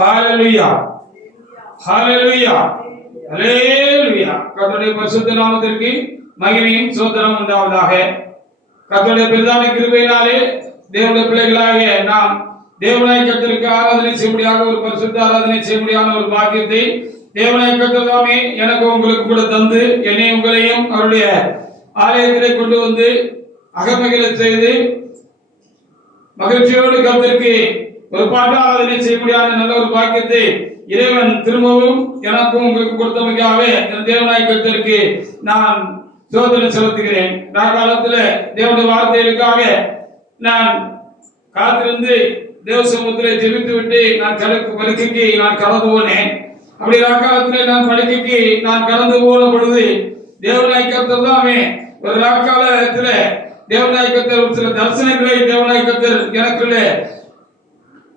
ஹalleluya ஹalleluya ஹalleluya. கர்த்தருடைய பரிசுத்த நாமத்திற்கு மகிமையும் ஸ்தோத்திரம் உண்டாவதாக. கர்த்தருடைய பிரதான கிருபையினாலே தேவனுடைய பிள்ளைகளாகிய நாம் தேவனாய் கர்த்தருக்கு ஆராதனை செய்யும்படியாக ஒரு பரிசுத்த ஆராதனை செய்யும்படியான ஒரு பாக்கியத்தை தேவனாய் கர்த்தர் தாமே எனக்கு உங்களுக்கு கூட தந்து என்னை உங்களையும் அவருடைய ஆலயத்திலே கொண்டு வந்து அகமகிழ செய்து மகிழ்ச்சியோடு கர்த்தருக்கு ஒரு பாட்டு ஆராதனை செய்யும்படியான நல்ல ஒரு பாக்கியத்தை இறைவன் திரும்பவும் எனக்கும் உங்களுக்கு கொடுத்தமைக்காக தேவனாய் கர்த்தருக்கு நான் சோதனை செலுத்துகிறேன். காலத்துல தேவனுடைய வார்த்தைகளுக்காக நான் காத்திருந்து தேவ சமூகத்திலே ஜெபித்து விட்டு நான் படுக்கைக்கு நான் கடந்து போனேன். அப்படி ராக்காலத்திலே நான் படுக்கைக்கு நான் கடந்து போன பொழுது தேவனாய் கர்த்தர் தாமே ஒரு ராக்காலத்துல தேவனாய் கர்த்தர் ஒரு சில தரிசனங்களை தேவனாய் கர்த்தர் எனக்குள்ளே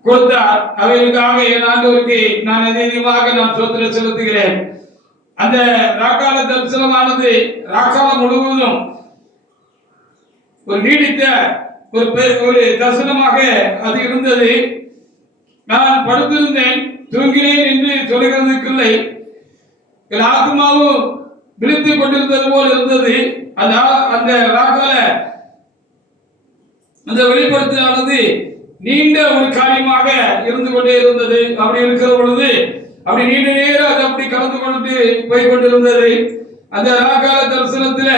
கொடுத்தார். அவைகளுக்காக என் ஆண்டவருக்கு நான் அதிகமாக நான் சோதனை செலுத்துகிறேன். அந்த ராக்கால தரிசனமானது ராக்காலம் முழுவதும் ஒரு நீடித்த ஒரு தரிசனமாக அது இருந்தது. நான் படுத்திருந்தேன், தூங்கினேன் என்று சொல்லுகிறதுக்கில்லை. என் ஆத்மாவும் விழித்துக் கொண்டிருந்தது போல் இருந்தது. அந்த ராக்கால அந்த வெளிப்படுத்தலானது நீண்ட ஒரு காரியமாக இருந்து கொண்டே இருந்தது. அப்படி இருக்கிற பொழுது அப்படி நீண்ட நேரம் அது அப்படி கலந்து கொண்டு போய் கொண்டிருந்தது. அந்த ராக்கால தரிசனத்துல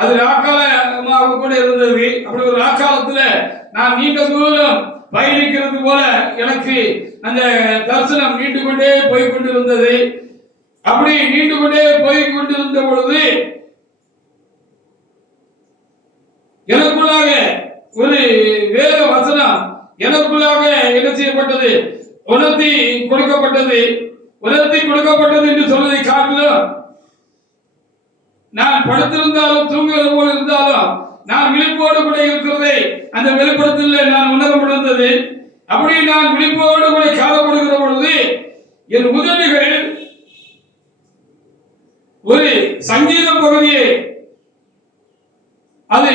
அது ராக்காலமாக கூட இருந்தது. அப்படி ஒரு ராக்காலத்துல நான் நீண்ட தூரம் பயணிக்கிறது போல எனக்கு அந்த தரிசனம் நீண்டு கொண்டே போய் கொண்டிருந்தது. அப்படி நீண்டு கொண்டே போய் கொண்டிருந்த பொழுது எனக்குள்ளாக ஒரு வேத வசனம் எனக்குள்ளாக என்ன செய்யப்பட்டது, உணர்த்தி கொடுக்கப்பட்டது. உணர்த்தி கொடுக்கப்பட்டது என்று சொல்வதை காட்டிலும் நான் படுத்திருந்தாலும் தூங்குவது போல இருந்தாலும் நான் விழிப்போடு கூட இருக்கிறதை அந்த வெளிப்படுத்தல நான் உணர முடிந்தது. அப்படி நான் விழிப்போடு கூட காணப்படுகிற பொழுது என் உதவிகள் ஒரு சங்கீத பகுதியை அது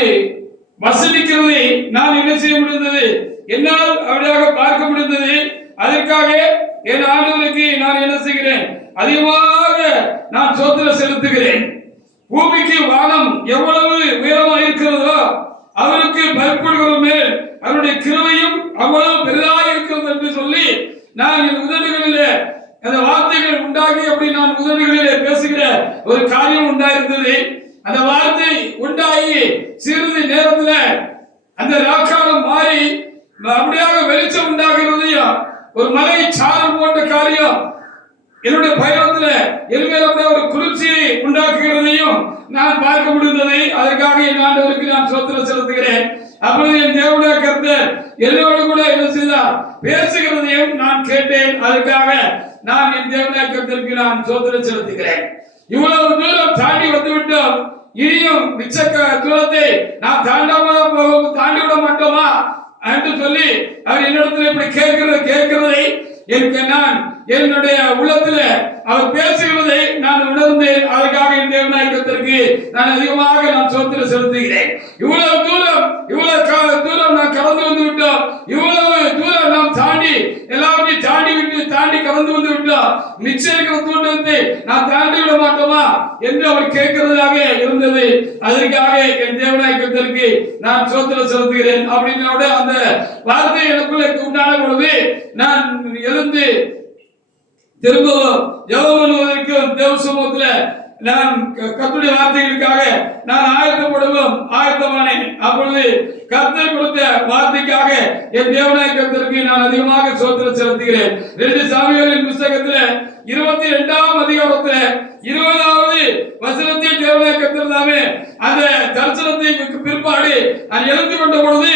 வசனிக்கிறதை நான் என்ன செய்ய முடிந்தது, என்னால் அப்படியாக பார்க்க முடிந்தது. அதற்காக என் ஆண்டவருக்கு நான் என்ன செய்கிறேன், அதிகமாக நான் சோதனை செலுத்துகிறேன். பூமிக்கு வானம் எவ்வளவு உயரமாக இருக்கிறதோ அவருக்கு பயப்படுகிற மேல் அவருடைய கிருபையும் அவ்வளவு பெரிதாக இருக்கிறது என்று சொல்லி நான் என் உதடுகளிலே அந்த வார்த்தைகள் உண்டாகி அப்படி நான் உதடுகளிலே பேசுகிற ஒரு காரியம் உண்டாயிருந்தது. அந்த வார்த்தை உண்டாகி சிறிது நேரத்தில் அந்த ராக்காலம் மாறி அப்படியாக வெளிச்சம் உண்டாகிறதையும் ஒரு மலை சாரல் போன்ற காரியம் என்னுடைய பயணத்துல என்மேல ஒரு குளிர்ச்சியை உண்டாக்குகிறதையும் நான் பார்க்க முடிந்ததை அதற்காக என் ஆண்டவருக்கு நான் சோதனை செலுத்துகிறேன். அப்பொழுது என் தேவனுடைய கர்த்தர் என்னோடு கூட என்ன செய்தார், பேசுகிறதையும் நான் கேட்டேன். அதற்காக நான் என் தேவனுடைய கர்த்தருக்கு நான் சோதனை செலுத்துகிறேன். இவ்வளவு தூரம் தாண்டி வந்துவிட்டோம், இனியும் மிச்ச தூரத்தை நான் தாண்டி விட மாட்டோமா என்று சொல்லி அவர் என்னிடத்தில் இப்படி கேட்கிறதை நான் என்னுடைய உள்ளத்துல அவர் பேசுகிறதை நான் உணர்ந்தேன். அதற்காக என் தேவனாய் கர்த்தருக்கு நான் அதிகமாக நான் சோதனை செலுத்துகிறேன். இவ்வளவு தூரம் நான் கடந்து வந்து விட்டோம், இவ்வளவு தூரம் நாம் தாண்டி எல்லாவற்றையும் தாண்டி கடந்து வந்து விட்டோம், நிச்சயம் தூண்டத்தை நான் தாண்டி விட மாட்டோமா என்று அவர் கேட்கிறதாக இருந்தது. அதற்காக என் தேவனாய் கர்த்தருக்கு நான் சோதனை செலுத்துகிறேன் அப்படின்னு அந்த வார்த்தை எனக்குள்ள உண்டான பொழுது நான் எழுந்து திரும்பவும் ஜெபம் பண்ணுவதற்கு தேவ சமூகத்துல நான் கர்த்தருடைய வார்த்தைகளுக்காக நான் ஆயத்தமானேன். அப்பொழுது கர்த்தர் கொடுத்த வார்த்தைக்காக என் தேவனாய் கர்த்தருக்கு நான் அதிகமாக சோதனை செலுத்துகிறேன். 2 சாமுவேலின் புத்தகத்துல 22ஆம் அதிகாரத்துல 20வது வசனத்தில் தேவனாய் கர்த்தர் தாமே அந்த தரிசனத்தை பிற்பாடு நான் எழுந்து கொண்ட பொழுது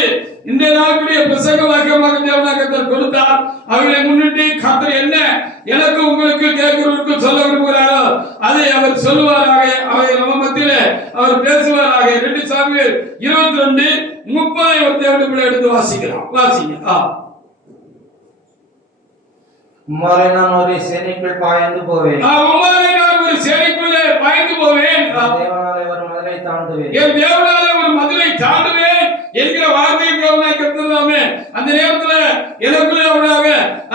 இந்த நாளுடைய பிரசங்க வாக்கியமாக தேவனாய் கர்த்தர் கொடுத்தார். அவர்களை முன்னிட்டு கர்த்தர் என்ன எனக்கு உங்களுக்கு கேட்கிறவருக்கு சொல்ல விரும்புகிறாரோ அதை அவர் சொல்லுவாராக, அவர் நம்ம மத்தியிலே அவர் பேசுவாராக. 2 சாமுவேல் 22:30 ஒரு தேவனுடைய எடுத்து வாசிங்க. உம்மாலே நான் ஒரு சேனைக்குள் பாய்ந்து போவேன். உம்மாலே நான் ஒரு சேனைக்குள்ளே பாய்ந்து போவேன். தேவனாலே ஒரு மதிலை தாண்டுவேன். என் தேவனாலே ஒரு மதிலை தாண்டுவேன் என்கிற வார்த்தையை தேவனாய் கர்த்தர் தாமே அந்த நேரத்துல எனக்குள்ளே அவராக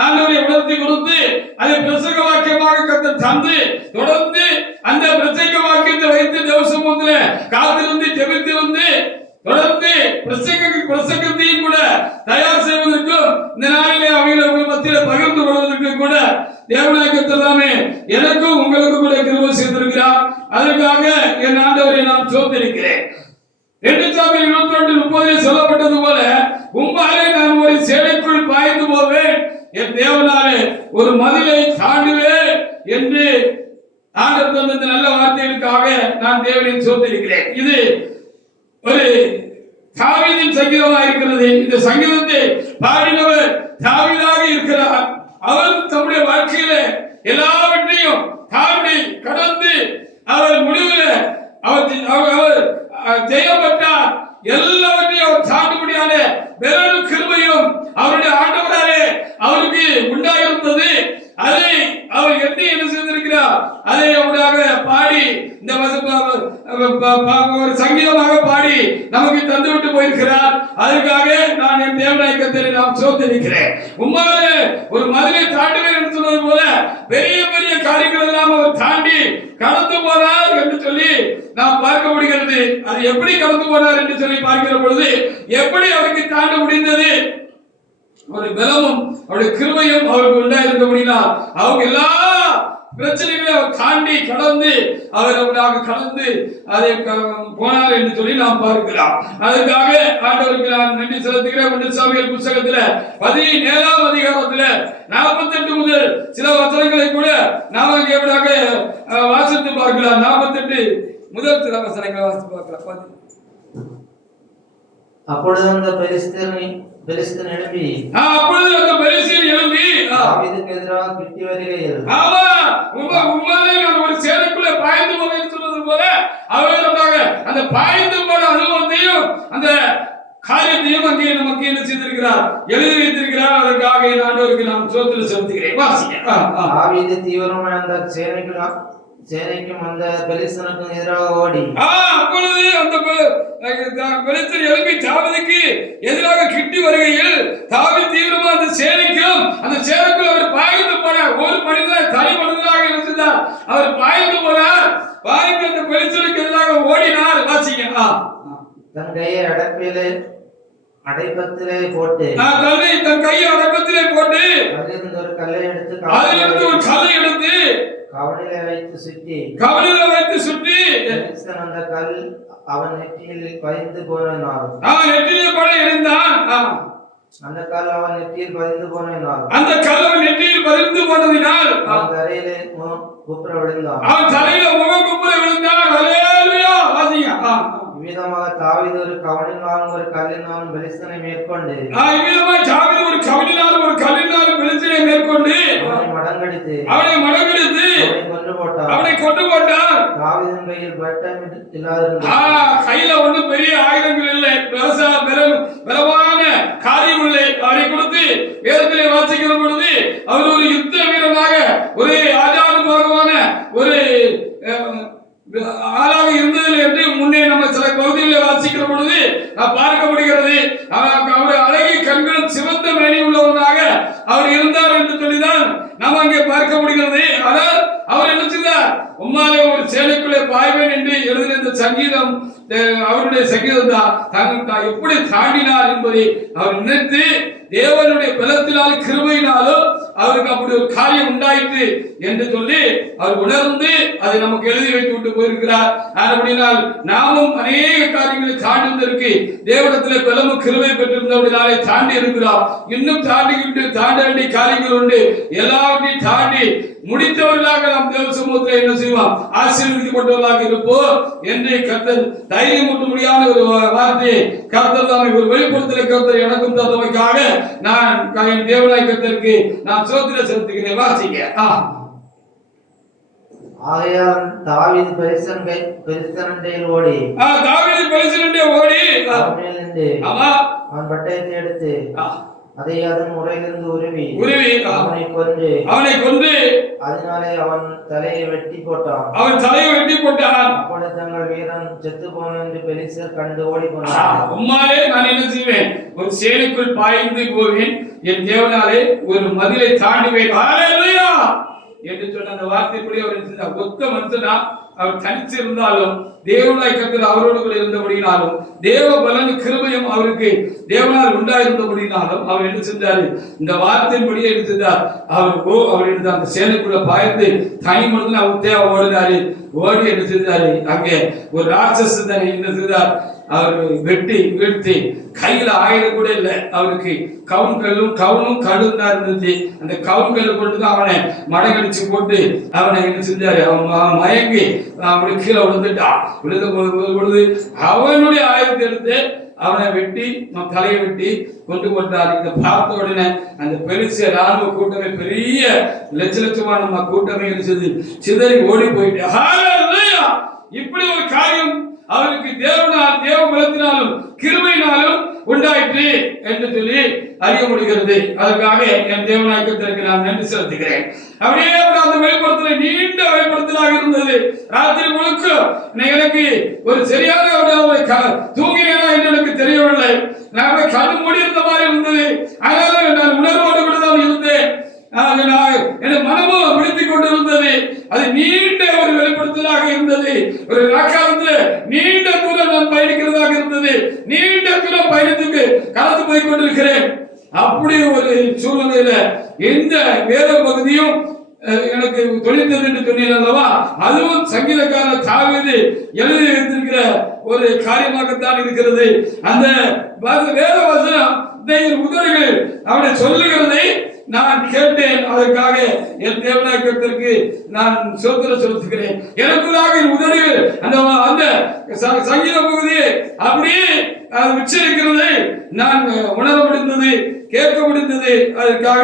ஆண்டவரை உணர்த்தி ஏற்படுத்தி கொடுத்து அதை பிரசங்க வாக்கியமாக கர்த்தர் தந்து தொடர்ந்து அந்த பிரசங்க வாக்கியத்தை வைத்து தேவசமூகத்திலே காத்திருந்து ஜெபித்திருந்து தொடர்ந்து பிரசங்கத்தையும் கூட தயார் செய்வதற்கும் இந்த நாளிலே அவர்கள் மத்தியில் பகிர்ந்து கொள்வதற்கும் கூட தேவனாகிய கர்த்தர் தாமே எனக்கும் உங்களுக்கும் கூட கிருபை செய்திருக்கிறார். அதற்காக என் ஆண்டவரை நான் ஸ்தோத்திரிக்கிறேன். 2 சாமுவேல் 22:30 சொல்லப்பட்டது போல உம்மாலே நான் ஒரு சேனைக்குள் பாய்ந்து போவேன், என் தேவனாலே ஒரு மதிலை தாண்டுவேன் என்று ஆண்டவர் தந்த இந்த நல்ல வார்த்தைகளுக்காக நான் தேவனை ஸ்தோத்திரிக்கிறேன். இது ஒரு தாவீதின் சங்கீதமாக இருக்கிறது. இந்த சங்கீதத்தை பாடினவர் தாவீதாக இருக்கிறார். அவர் தம்முடைய வாழ்க்கையில எல்லாவற்றையும் தாண்டி கடந்து அவர் முடிவில் அவர் ஜெயம் பெற்றார். எல்லாவற்றையும் அவர் தாண்ட முடியாத வெறும் கிருபையும் அவருடைய ஆண்டவராலே அவருக்கு உண்டாயிருந்தது. அதை அவர் என்ன செய்திருக்கிறார், அதை அவராக பாடி இந்த ஒரு சங்கீதமாக பாடி நமக்கு தந்துவிட்டு போயிருக்கிறார். அதற்காக நான் என் தேவனாகிய கர்த்தரை நாம் ஸ்தோத்திரிக்கிறேன். உம்மாலே ஒரு மதிலை தாண்டுவேன் என்று சொன்னது போல பெரிய பெரிய காரியங்கள் எல்லாம் அவர் தாண்டி கடந்து போனார் என்று சொல்லி நாம் பார்க்க முடிகிறது. அது எப்படி கடந்து போனார் என்று சொல்லி பார்க்கிற பொழுது எப்படி அவருக்கு தாண்ட முடிந்தது, அவருடைய பலமும் அவருடைய கிருபையும் அவருக்கு உண்டாயிருக்க முடியலாம். அவங்க எல்லா பிரச்சனைகளையும் அவர் தாண்டி கடந்து அவர் அவராக கடந்து அதை போனார் என்று சொல்லி நாம் பார்க்கலாம். அதற்காக ஆண்டவருக்கு நான் நன்றி செலுத்துகிறேன். 1 சாமுவேல் புத்தகத்துல 17ஆம் அதிகாரத்துல 48 முதல் சில வசனங்களை கூட நாம் அங்கே எப்படியாக வாசித்து பார்க்கலாம். 48 முதல் சில வசனங்களை வாசித்து பார்க்கலாம். அப்பொழுது அந்த பெலிஸ்தன் எழும்பி தாவீதுக்கு எதிராக கிட்டி வருகையில் உம்மாலே நான் ஒரு சேனைக்குள்ளே பாய்ந்து போவேன் சொன்னது போல அவர்களாக அந்த பாய்ந்து போன அனுபவத்தையும் அந்த காரியத்தையும் அங்கே நமக்கு என்ன செய்திருக்கிறார், எழுதி வைத்திருக்கிறார். அதற்காக என் ஆண்டவருக்கு நான் ஸ்தோத்திரம் செலுத்துகிறேன். வாசிங்க. தாவீது தீவிரமான அந்த சேனைக்கும் அந்த பெலிஸ்தனுக்கும் எதிராக ஓடி அப்பொழுது அந்த பெலிஸ்தர் எழுப்பி தாவீதுக்கு எதிராக கிட்டி வருகையில் தாவீது தீவிரமா அந்த சேனைக்கும் அந்த சேனைக்குள் அவர் பாய்ந்து போனார். ஒரு மனிதன் தனி மனிதனாக இருந்தார். அவர் பாய்ந்து போனார். பாய்ந்து அந்த பெலிஸ்தருக்கு எதிராக ஓடினார். வாசிங்க. தன் கையை அடைப்பத்திலே போட்டு தன் கையை அடைப்பத்திலே போட்டு அதிலிருந்து ஒரு கல்லை எடுத்து கவனிலே வைத்து சுற்றி அந்த கல் அவன் நெற்றியில் பதிந்து போனார். நெற்றியிலே கூட இருந்தான். அந்த கல் அவன் நெற்றியில் பதிந்து போனார். அவன் தரையிலே குப்புற விழுந்தான். இவ்விதமாக தாவீது ஒரு கவனினாலும் ஒரு கல்லினாலும் பெலிஸ்தனை மேற்கொண்டு அவனை மடங்கடித்து அவனை கொன்று போட்டான். தாவீதின் கையில் பட்டம் இல்லாதிருந்தது. கையில ஒன்றும் பெரிய ஆயுதங்கள் இல்லை, பலமான காரியம் இல்லை. அவரை கொடுத்து வேதத்திலே வாசிக்கிற பொழுது அவர் ஒரு யுத்த வீரனாக ஒரு ஆஜானுபாகமான ஒரு ஆளாக இருந்தது என்று முன்னே நம்ம சில பகுதிகளை வாசிக்கிற பொழுது பார்க்க முடிகிறது. அவர் அழகிய கண்களும் சிவந்த மேனி உள்ளவனாக அவர் இருந்தார் என்று சொல்லிதான் நாம் அங்கே பார்க்க முடிகிறது. ஆனால் அவர் என்ன செய்தார், உம்மாலே ஒரு சேனைக்குள்ளே பாய்வேன் என்று எழுதின இந்த சங்கீதம் அவருடைய சங்கீதம் தான் எப்படி தாண்டினார் என்பதை அவர் நினைத்து தேவனுடைய பலத்தினாலும் கிருபையினாலும் அவருக்கு அப்படி ஒரு காரியம் உண்டாயிற்று என்று சொல்லி அவர் உணர்ந்து அதை நமக்கு எழுதி வைத்து விட்டு போயிருக்கிறார். அப்படினால் நாமும் அநேக காரியங்களை தாண்டுவதற்கு தேவனிடத்திலே பலமும் கிருபை பெற்றிருந்தபடினாலே தாண்டி இருக்கிறோம். இன்னும் தாண்ட வேண்டிய காரியங்கள் உண்டு. எல்லாவற்றையும் தாண்டி முடித்தவர்களாக நாம் தேவ சமூகத்தில் என்ன செய்வோம், ஆசீர்வதிக்கப்பட்டவர்களாக இருப்போம் என்று கர்த்தர் தைரியமூட்ட முடியாத ஒரு வார்த்தையை கர்த்தர் தாமே ஒரு வெளிப்படுத்தலை கர்த்தர் எனக்கும் தந்தமைக்காக நான் என் தேவனாய் கர்த்தருக்கு நான் ஸ்தோத்திரம் செலுத்துகிறேன். வாசிங்க. ஆகையால் தாவீது பெலிஸ்தனண்டை ஓடி அவன் பட்டயத்தை எடுத்து அதை அதன் முறையிலிருந்து உருவி அவனை கொன்று அதனாலே அவன் தலையை வெட்டி போட்டான். அப்பொழுது தங்கள் வீரன் செத்து போன என்று பெலிஸ்தர் கண்டு ஓடி போனார். உம்மாலே நான் என்ன செய்வேன்? ஒரு சேனைக்குள் பாய்ந்து போவேன், என் தேவனாலே ஒரு மதிலை தாண்டுவேன் ஹல்லேலூயா என்று சொன்ன அந்த வார்த்தைப்படி அவர் ஒத்த மனுஷனா அவர் தனித்து இருந்தாலும் தேவனாய் கர்த்தர் அவரோடு கூட இருந்தபடினாலும் தேவ பலன் கிருபையும் அவருக்கு தேவனால் உண்டாயிருந்தபடினாலும் அவர் என்ன செஞ்சாரு? இந்த வார்த்தையின்படியே என்ன செஞ்சார்? அவர் எடுத்து அந்த சேனைக்குள்ள பாய்ந்து தனி மனிதன் அவர் தேவை ஓடினாரு. ஓடி என்ன செஞ்சாரு? அங்கே ஒரு ராட்சசனை என்ன செஞ்சார்? அவர் வெட்டி வீழ்த்தி கையில ஆயுதம் கூட இல்லை அவருக்கு. கவுனும் கடும் தான் இருந்துச்சு. அந்த கவுன்கல்லு கொண்டு அவனை மடங்கடிச்சு போட்டு அவனை என்ன செஞ்சாரு? அவன் மயங்கி அப்படி கீழே விழுந்துட்டான். விழுந்த பொழுது அவனுடைய ஆயுதத்தை எடுத்து அவனை வெட்டி தலையை வெட்டி கொண்டு போட்டார். இதை பார்த்த உடனே அந்த பெருச ராணுவ கூட்டமே பெரிய லட்சமான கூட்டமே இருந்தது, சிதறி ஓடி போயிட்டு. இப்படி ஒரு காரியம் அவருக்கு தேவ பலத்தினாலும் கிருபையினாலும் உண்டாயிற்று என்று சொல்லி அறிய முடிகிறது. அதற்காக என் தேவனாய்க்கு நான் நன்றி செலுத்துகிறேன். அப்படியே அந்த வெளிப்படுத்தல நீண்ட வெளிப்படுத்தலாக இருந்தது. ராத்திரி முழுக்க எனக்கு ஒரு சரியான தூங்கினேனா என்று எனக்கு தெரியவில்லை. நான் கண்ணு மூடி இருந்த மாதிரி இருந்தது. அதனால நான் உணர்வோடு கூட தான் இருந்தேன். என் மனமும் விழித்துக் கொண்டிருந்தது. அது நீண்ட ஒரு வெளிப்படுத்தலாக இருந்தது. ஒரு காலத்தில் நீண்ட தூரம் நான் பயணிக்கிறதாக இருந்தது. நீண்ட தூரம் பயணத்துக்கு கலந்து போய் கொண்டிருக்கிறேன். அப்படி ஒரு சூழ்நிலையில எந்த வேத பகுதியும் எனக்கு தொழித்தது என்று சொன்னேன் அல்லவா? அதுவும் சங்கீதக்கார தாவீது எழுதி வைத்திருக்கிற ஒரு காரியமாகத்தான் இருக்கிறது. அந்த வேத வசனம் உதவிகள் அவனை சொல்லுகிறதை நான் கேட்டேன். அதற்காக என் தேவனாய்க்கு நான் ஸ்தோத்திரம் செலுத்துகிறேன். எனக்குள்ளாக உதவிகள் அந்த சங்கீத பகுதியை அப்படியே உச்சரிக்கிறதை நான் உணர முடிந்தது, கேட்க முடிந்தது. அதற்காக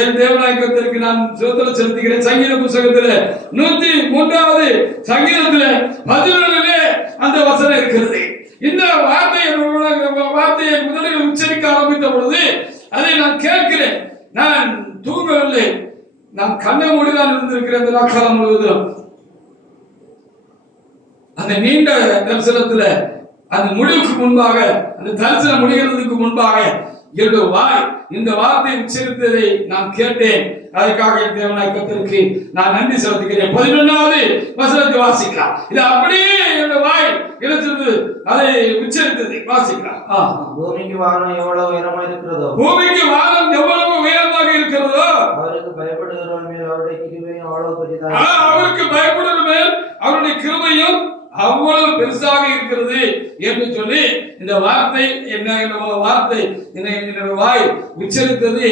என் தேவனாய்க்கு நான் ஸ்தோத்திரம் செலுத்துகிறேன். சங்கீத புத்தகத்தில் 103வது சங்கீதத்தில் 11 அந்த வசனம் இருக்கிறது. இந்த வார்த்தையை முதலில் உச்சரிக்க ஆரம்பித்த பொழுது அதை நான் கேட்கிறேன். நான் தூங்கவில்லை, நான் கண்ணை மூடிதான் இருந்திருக்கிறேன். இந்த நாட்காலம் முழுவதும் அந்த நீண்ட தரிசனத்துல அந்த முடிவுக்கு முன்பாக, அந்த தரிசனம் முடிகிறதுக்கு முன்பாக என்னுடைய வாய் இந்த வார்த்தையை உச்சரித்ததை நான் கேட்டேன். அதற்காக என் தேவனாய்க்கு நான் நன்றி செலுத்துகிறேன். 11வது வசனத்தை வாசிக்கலாம். இது அப்படியே என்னுடைய வாய் எழுத்துறது, அதை உச்சரித்ததை வாசிக்கலாம். பூமிக்கு வானம் எவ்வளவு உயரமாக இருக்கிறதோ, பூமிக்கு வானம் எவ்வளவு உயரமாக இருக்கிறதோ, அவருக்கு பயப்படுகிறவன் மேல் அவருடைய கிருபையும் அவ்வளவு பெரியதாக, அவருக்கு பயப்படுகிற மேல் அவருடைய கிருபையும் அவ்வளவு பெருசாக இருக்கிறது என்று சொல்லி இந்த வார்த்தை வார்த்தை என்னோட வாய் உச்சரித்ததை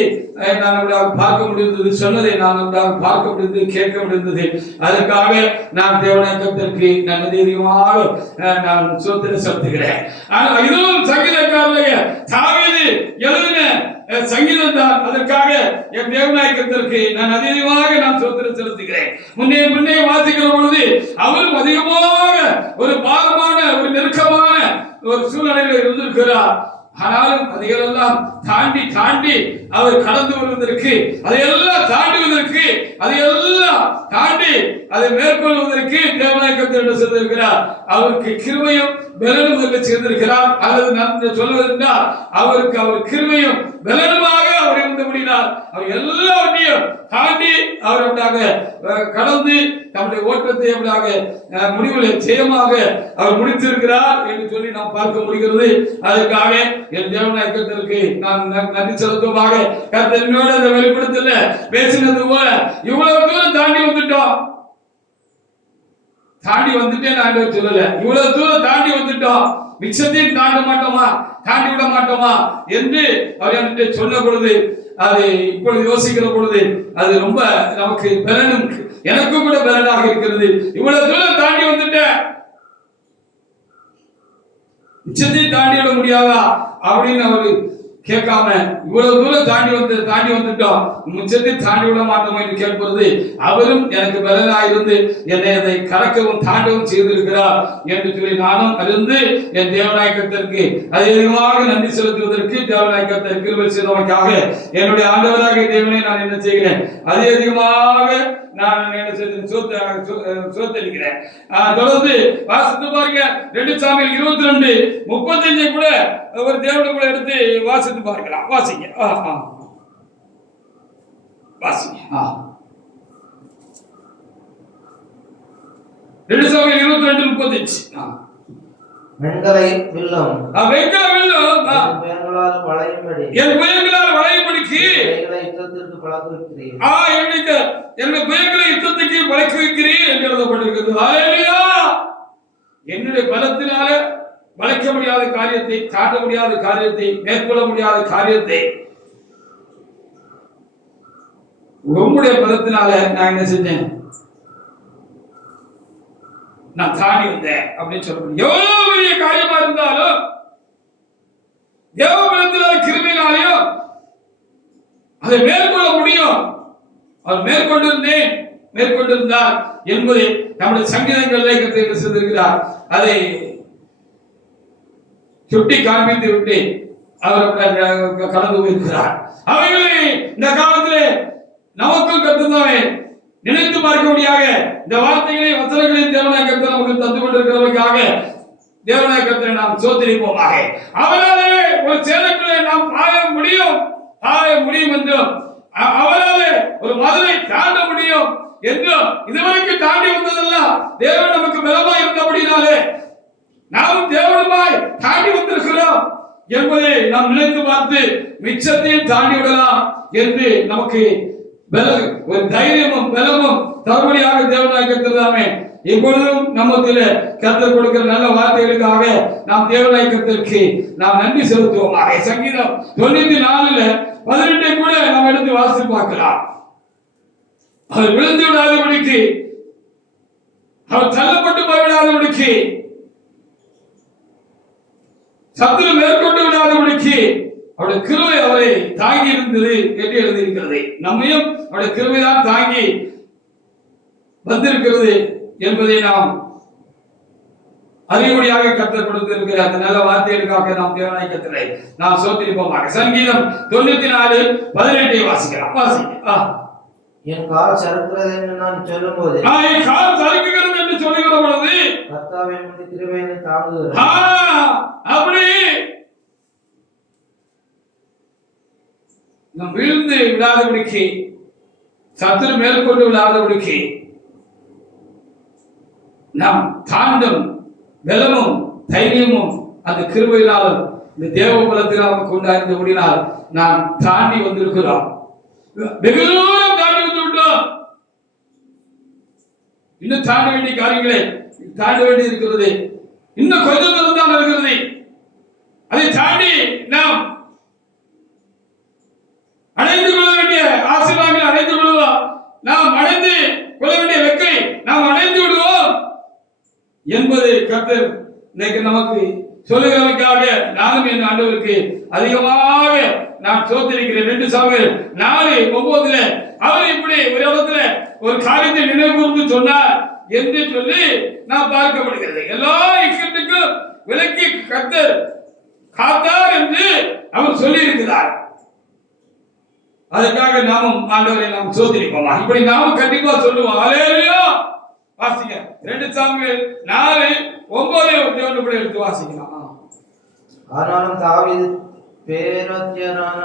நான் பார்க்க முடிந்தது, சொன்னதை நான் பார்க்க முடிந்தது, கேட்க முடிந்தது. அதற்காக நான் தேவனாய்க்கு நன்றியமாக நான் ஸ்தோத்திரம் செலுத்துகிறேன். இதுவும் சங்கீதக்காரருடைய தாவீது எழுதின சங்கீதம் தான். அதற்காக என் தேவனாய்க்கு நான் அதிகமாக நான் ஸ்தோத்திரம் செலுத்துகிறேன். முன்னே வாசிக்கிற பொழுது அவரும் அதிகமாக ஒரு பாரமான ஒரு நெருக்கமான ஒரு சூழ்நிலையில் இருந்திருக்கிறார். ஆனாலும் அதையெல்லாம் தாண்டி அவர் கடந்து வருவதற்கு, அதையெல்லாம் தாண்டுவதற்கு, அதையெல்லாம் தாண்டி அதை மேற்கொள்வதற்கு தேவனாய்க்கு செய்திருக்கிறார். அவருக்கு கிருபையும் பலனும் செய்திருக்கிறார். அல்லது நான் சொல்வதென்றால் அவருக்கு அவர் கிருபையும் பலனுமாக அவர் இருந்தபடினார் அவர் எல்லாவற்றையும் தாண்டி அவர் கடந்து தம்முடைய ஓட்டத்தை முடிவில் ஜெயமாக அவர் முடித்திருக்கிறார் என்று சொல்லி நாம் பார்க்க முடிகிறது. அதற்காக என் தேவனாய்க்கு நான் நன்றி செலுத்துவதாக கர்த்தர் என்னோட அந்த வெளிப்படுத்தல பேசினது போல இவ்வளவு தூரம் தாண்டி வந்துட்டோம். தாண்டி வந்துட்டேன் ஆண்டவர் சொல்லல, இவ்வளவு தூரம் தாண்டி வந்துட்டோம், மிச்சத்தையும் தாண்ட மாட்டோமா, தாண்டி விட மாட்டோமா என்று அவர் என்கிட்ட சொன்ன பொழுது, அது இப்பொழுது யோசிக்கிற பொழுது அது ரொம்ப நமக்கு பலனும் எனக்கும் கூட பலனாக இருக்கிறது. இவ்வளவு தூரம் தாண்டி வந்துட்டேன், மிச்சத்தையும் தாண்டி விட முடியாதா அப்படின்னு அவரு கேட்காம இவ்வளவு தூரம் தாண்டி வந்துட்டோம், முச்சத்தை தாண்டி விட மாட்டோம் என்று கேட்பது, அவரும் எனக்கு பலனாயிருந்து என்னை அதை கடக்கவும் தாண்டவும் செய்திருக்கிறார் என்று சொல்லி நானும் அறிந்து என் தேவநாயகத்திற்கு அதிகமாக நன்றி செலுத்துவதற்கு தேவநாயகத்திற்கு கிருபை செய்தவனுக்காக என்னுடைய ஆண்டவராக தேவனை நான் என்ன செய்கிறேன், அதிகமாக நான் என்ன செய்தேன், சோத்தரிக்கிறேன். தொடர்ந்து வாசித்து பாருங்க 2 சாமுவேல் 22:35 கூட ஒரு தேவனை கூட எடுத்து வாசித்து பார்க்கலாம். வாசிங்க. வாசிங்க. 2 சாமுவேல் 22:35. வெண்கலை வில்லும் வெண்கல வில்லும் புயங்களால் வளையும்படி என் புயங்களால் வளையும்படிக்கு யுத்தத்திற்கு பழக்க வைக்கிறீர். என்னுடைய புயங்களை யுத்தத்துக்கு பழக்க வைக்கிறீர் என்று எழுதப்பட்டிருக்கிறது. ஹல்லேலூயா. என்னுடைய பலத்தினால வளைக்க முடியாத காரியத்தை, காட்ட முடியாத காரியத்தை, மேற்கொள்ள முடியாத காரியத்தை உம்முடைய பலத்தினால நான் என்ன செஞ்சேன், நான் தாண்டி வந்தேன் அப்படின்னு சொல்ல முடியும். எவ்வளவு பெரிய காரியமா இருந்தாலும் தேவபலத்தினால கிருபையினாலேயும் அதை மேற்கொள்ள முடியும். அவர் மேற்கொண்டிருந்தார் என்பதை நம்முடைய சங்கீதங்களிலே கர்த்தர் செய்திருக்கிறார். அதை சுட்டி காண்பித்து விட்டு அவர் கடந்து போயிருக்கிறார். அவைகளை இந்த காலத்திலே நமக்கும் கர்த்தர் நினைத்து பார்க்கும்படியாக இந்த வார்த்தைகளை வசனங்களை தேவனாய் கர்த்தர் நமக்கு தந்து கொண்டிருக்கிறவர்களுக்காக தேவனாய் கர்த்தரை நாம் சோதரிப்போமாக. அவராலே ஒரு சேலத்திலே நாம் பாய முடியும் என்றும், அவராலே ஒரு மதுரை தாண்ட முடியும் என்றும், இதுவரைக்கும் தாண்டி வந்ததெல்லாம் தேவன் நமக்கு பலமாய் இருந்தபடினாலே நாமும் தேவனுமாய் தாண்டி வந்திருக்கிறோம் என்பதை நாம் நினைத்து பார்த்து மிச்சத்தையும் தாண்டி விடலாம் என்று நமக்கு ஒரு தைரியமும் பலமும் தருபடியாக தேவனாய் கர்த்தர் இப்பொழுதும் நம்மத்திலே கர்த்தர் கொடுக்கிற நல்ல வார்த்தைகளுக்காக நாம் தேவனாய் கர்த்தருக்கு நாம் நன்றி செலுத்துவோமாக. சங்கீதம் 94:18 கூட நாம் எடுத்து வாசித்து பார்க்கலாம். அவர் விழுந்து விடாதபடிக்கு, அவர் தள்ளப்பட்டு போய்விடாதபடிக்கு, சத்துரு மேற்கொண்டு விடாதபடிக்கு அவருடைய கிருபை அவரை தாங்கி இருந்தது என்று எழுதியிருக்கிறது. நம்மையும் அவருடைய கிருபை தான் தாங்கி வந்திருக்கிறது என்பதை நாம் அறிவுரையாக கர்த்தர் கொடுத்திருக்கிற அந்த நல்ல வார்த்தைகளுக்காக நாம் தேவனாய் கர்த்தரை நாம் சோத்திரிப்போமாக. சங்கீதம் 94:18 வாசிக்கலாம். வாசிக்க. என் கால் சறுக்கிறது என்று நான் சொல்லும்போது, என் கால் சறுக்குகிறது என்று சொல்லுகிற பொழுது கர்த்தாவே உம்முடைய கிருபை என்னை தாங்குகிறது. அப்படி நாம் விழுந்து விடாதபடிக்கு, சத்துரு மேற்கொண்டு விடாதபடிக்கு, நாம் தாண்டும் பலமும் தைரியமும் அந்த கிருபையினாலும் இந்த தேவ பலத்தினால் கொண்டாயிருந்தபடினால் நாம் தாண்டி வந்திருக்கிறோம். வெகு தூரம் தாண்டி வந்து விட்டோம். இன்னும் தாண்ட வேண்டிய காரியங்களை தாண்ட வேண்டி இருக்கிறது. இன்னும் கொஞ்சம் தூரம் தான் இருக்கிறது. அதை தாண்டி நாம் அடைந்து கொள்ள வேண்டிய ஆசீர்வாதங்களை அடைந்து கொள்வோம். நாம் அடைந்து கொள்ள வேண்டிய வெக்கை நாம் அடைந்து விடுவோம் என்பது கர்த்தர் இன்னைக்கு நமக்கு சொல்லுகிறவர்களுக்காக நானும் என் ஆண்டவருக்கு அதிகமாக நான் சோதரிக்கிறேன். 2 சாமுவேல் 4:9 அவர் இப்படி ஒரு இடத்துல ஒரு காரியத்தை நினைவு கூர்ந்து சொன்னார் என்று சொல்லி நான் பார்க்கப்படுகிறது. எல்லா இக்கட்டுக்கும் விலக்கி கர்த்தர் காத்தார் என்று அவர் சொல்லி இருக்கிறார். அதுக்காக நாமும் ஆண்டவரை நாம் சோதரிப்போமா? இப்படி நாமும் கண்டிப்பா சொல்லுவோம். ஹல்லேலூயா. வாசிங்க 2 சாமுவேல் 4:9 எடுத்து வாசிக்கலாம். ஆனாலும் தாவீது பேரோத்தியனான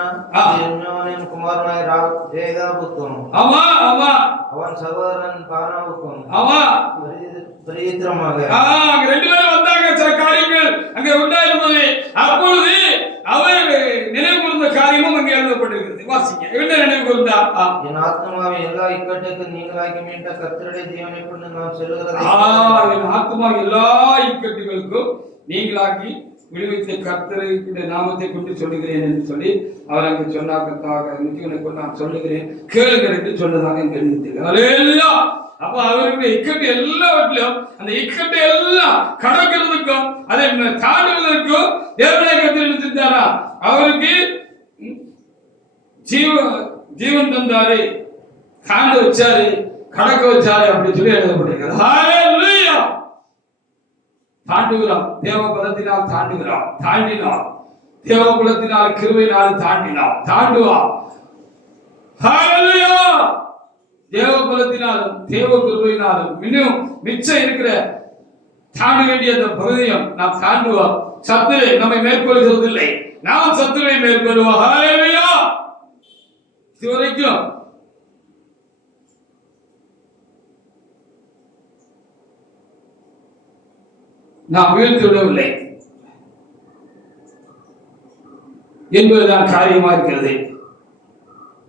எர்மியாவின் குமாரனாய் ரேகாபுக்கும் அவன் சகோதரன் பானாவுக்கும் பிரீத்திரமாக 2 பேரும் வந்தாங்க. சில காரியங்கள் அங்கே உண்டாயிருந்தது. அப்பொழுது அவர் நினைவு கூர்ந்த காரியமும் அங்கே எழுதப்பட்டிருக்கிறது. வாசிங்க. என்ன நினைவு கூர்ந்தார்? என் ஆத்மாவை எல்லா இக்கட்டுக்கும் நீங்களாக்கி மீட்ட கர்த்தருடைய ஜீவனை கொண்டு நான் சொல்லுகிறேன். என் ஆத்மா எல்லா இக்கட்டுகளுக்கும் நீங்களாக்கி விடுவித்த கர்த்தருடைய நாமத்தை கொண்டு சொல்லுகிறேன் என்று சொல்லி அவர் அங்கு சொன்னார்க்காக நித்தியனை கொண்டு நான் சொல்லுகிறேன் கேளுங்கள் என்று சொன்னதாக இங்கு எழுதியிருக்கிறார். அப்ப அவருடைய இக்கட்டு எல்லாவற்றிலும் அந்த இக்கட்டை எல்லாம் கடக்கிறதுக்கும் அதை தாண்டுவதற்கும் தேவனாய் கர்த்தர் செஞ்சாரா? அவருக்கு ஜீவன் தந்தாரு, தாண்ட வச்சாரு, கடக்க வச்சாரு அப்படி சொல்லி எழுதப்பட்டிருக்கிறது. ஹalleluya. தாண்டுகிறோம், தேவ பலத்தினால் தாண்டுகிறோம், தாண்டினோம், தேவ பலத்தினால் கிருபையினால் தாண்டினோம், தாண்டுவோம். ஹalleluya. தேவ பலத்தினாலும் தேவ கிருபையினாலும் இன்னும் மிச்சம் இருக்கிற தாண்ட வேண்டிய அந்த பகுதியும் நாம் தாண்டுவோம். சத்துரு நம்மை மேற்கொள்கிறது இல்லை, நாம் சத்துருவை மேற்கொள்வோம். ஹalleluya. இதுவரைக்கும் நாம் வீழ்த்து விடவில்லை என்பதுதான் காரியமா இருக்கிறது.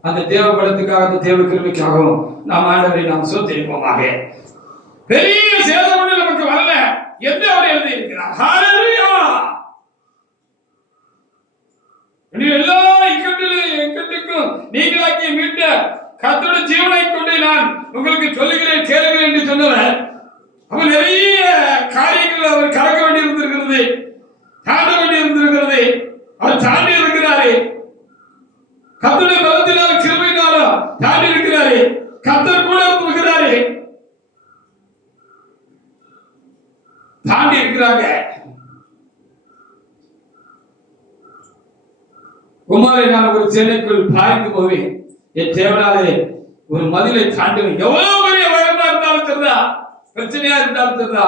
அந்த தேவ பலத்துக்காக, அந்த தேவ கிருபைக்காகவும் நாம் ஆண்டவரை நாம் சோத்திருப்போமாக. பெரிய சேதம் ஒன்று நமக்கு வரல என்று அவர் எழுதி இருக்கிறார். ஹalleluya. எல்லா இக்கட்டுக்கும் நீங்களாக்கி மீட்ட கர்த்தருடைய ஜீவனை கொண்டு நான் உங்களுக்கு சொல்லுகிறேன் கேளுங்கள் என்று சொன்னவர், அவர் நிறைய காரியங்கள் அவர் கடக்க வேண்டி இருந்திருக்கிறது, தாண்ட வேண்டி இருந்திருக்கிறது. அவர் தாண்டி இருக்கிறாரு, கர்த்தருடைய பலத்தினாலும் கிருபையினாலும் தாண்டி இருக்கிறாரு. கர்த்தர் கூட இருக்கிறாரு, தாண்டி இருக்கிறாங்க. குமாரை நான் ஒரு சேனைக்குள் பாய்ந்து போவேன், என் தேவனாலே ஒரு மதிலை தாண்டுவேன். எவ்வளவு பெரிய பயமா இருந்தாலும் சரிதா, பிரச்சனையா இருந்தாலும் சரிதா,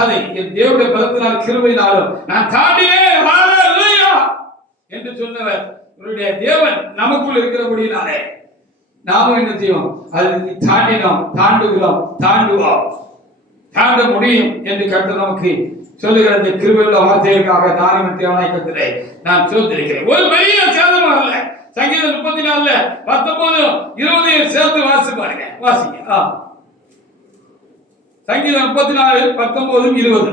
அதை என் தேவனுடைய பலத்தினால் கிருபையினாலும் நான் தாண்டினேன். ஹalleluya என்று சொன்னவர் அவருடைய தேவன் நமக்குள் இருக்கிறபடினாலே நாமும் என்ன செய்வோம், அதை தாண்டினோம், தாண்டுகிறோம், தாண்டுவோம், தாண்ட முடியும் என்று கர்த்தர் நமக்கு சொல்லுகிற இந்த கிருபையுள்ள வார்த்தைகளுக்காக நானும் தேவனாய் கர்த்தரை நான் சோத்திருக்கிறேன். ஒரு பெரிய சேதம் வரல. சங்கீதம் 34 19 20 சேர்த்து வாசி பாருங்க, வாசிங்க. சங்கீதம் 34 19 20.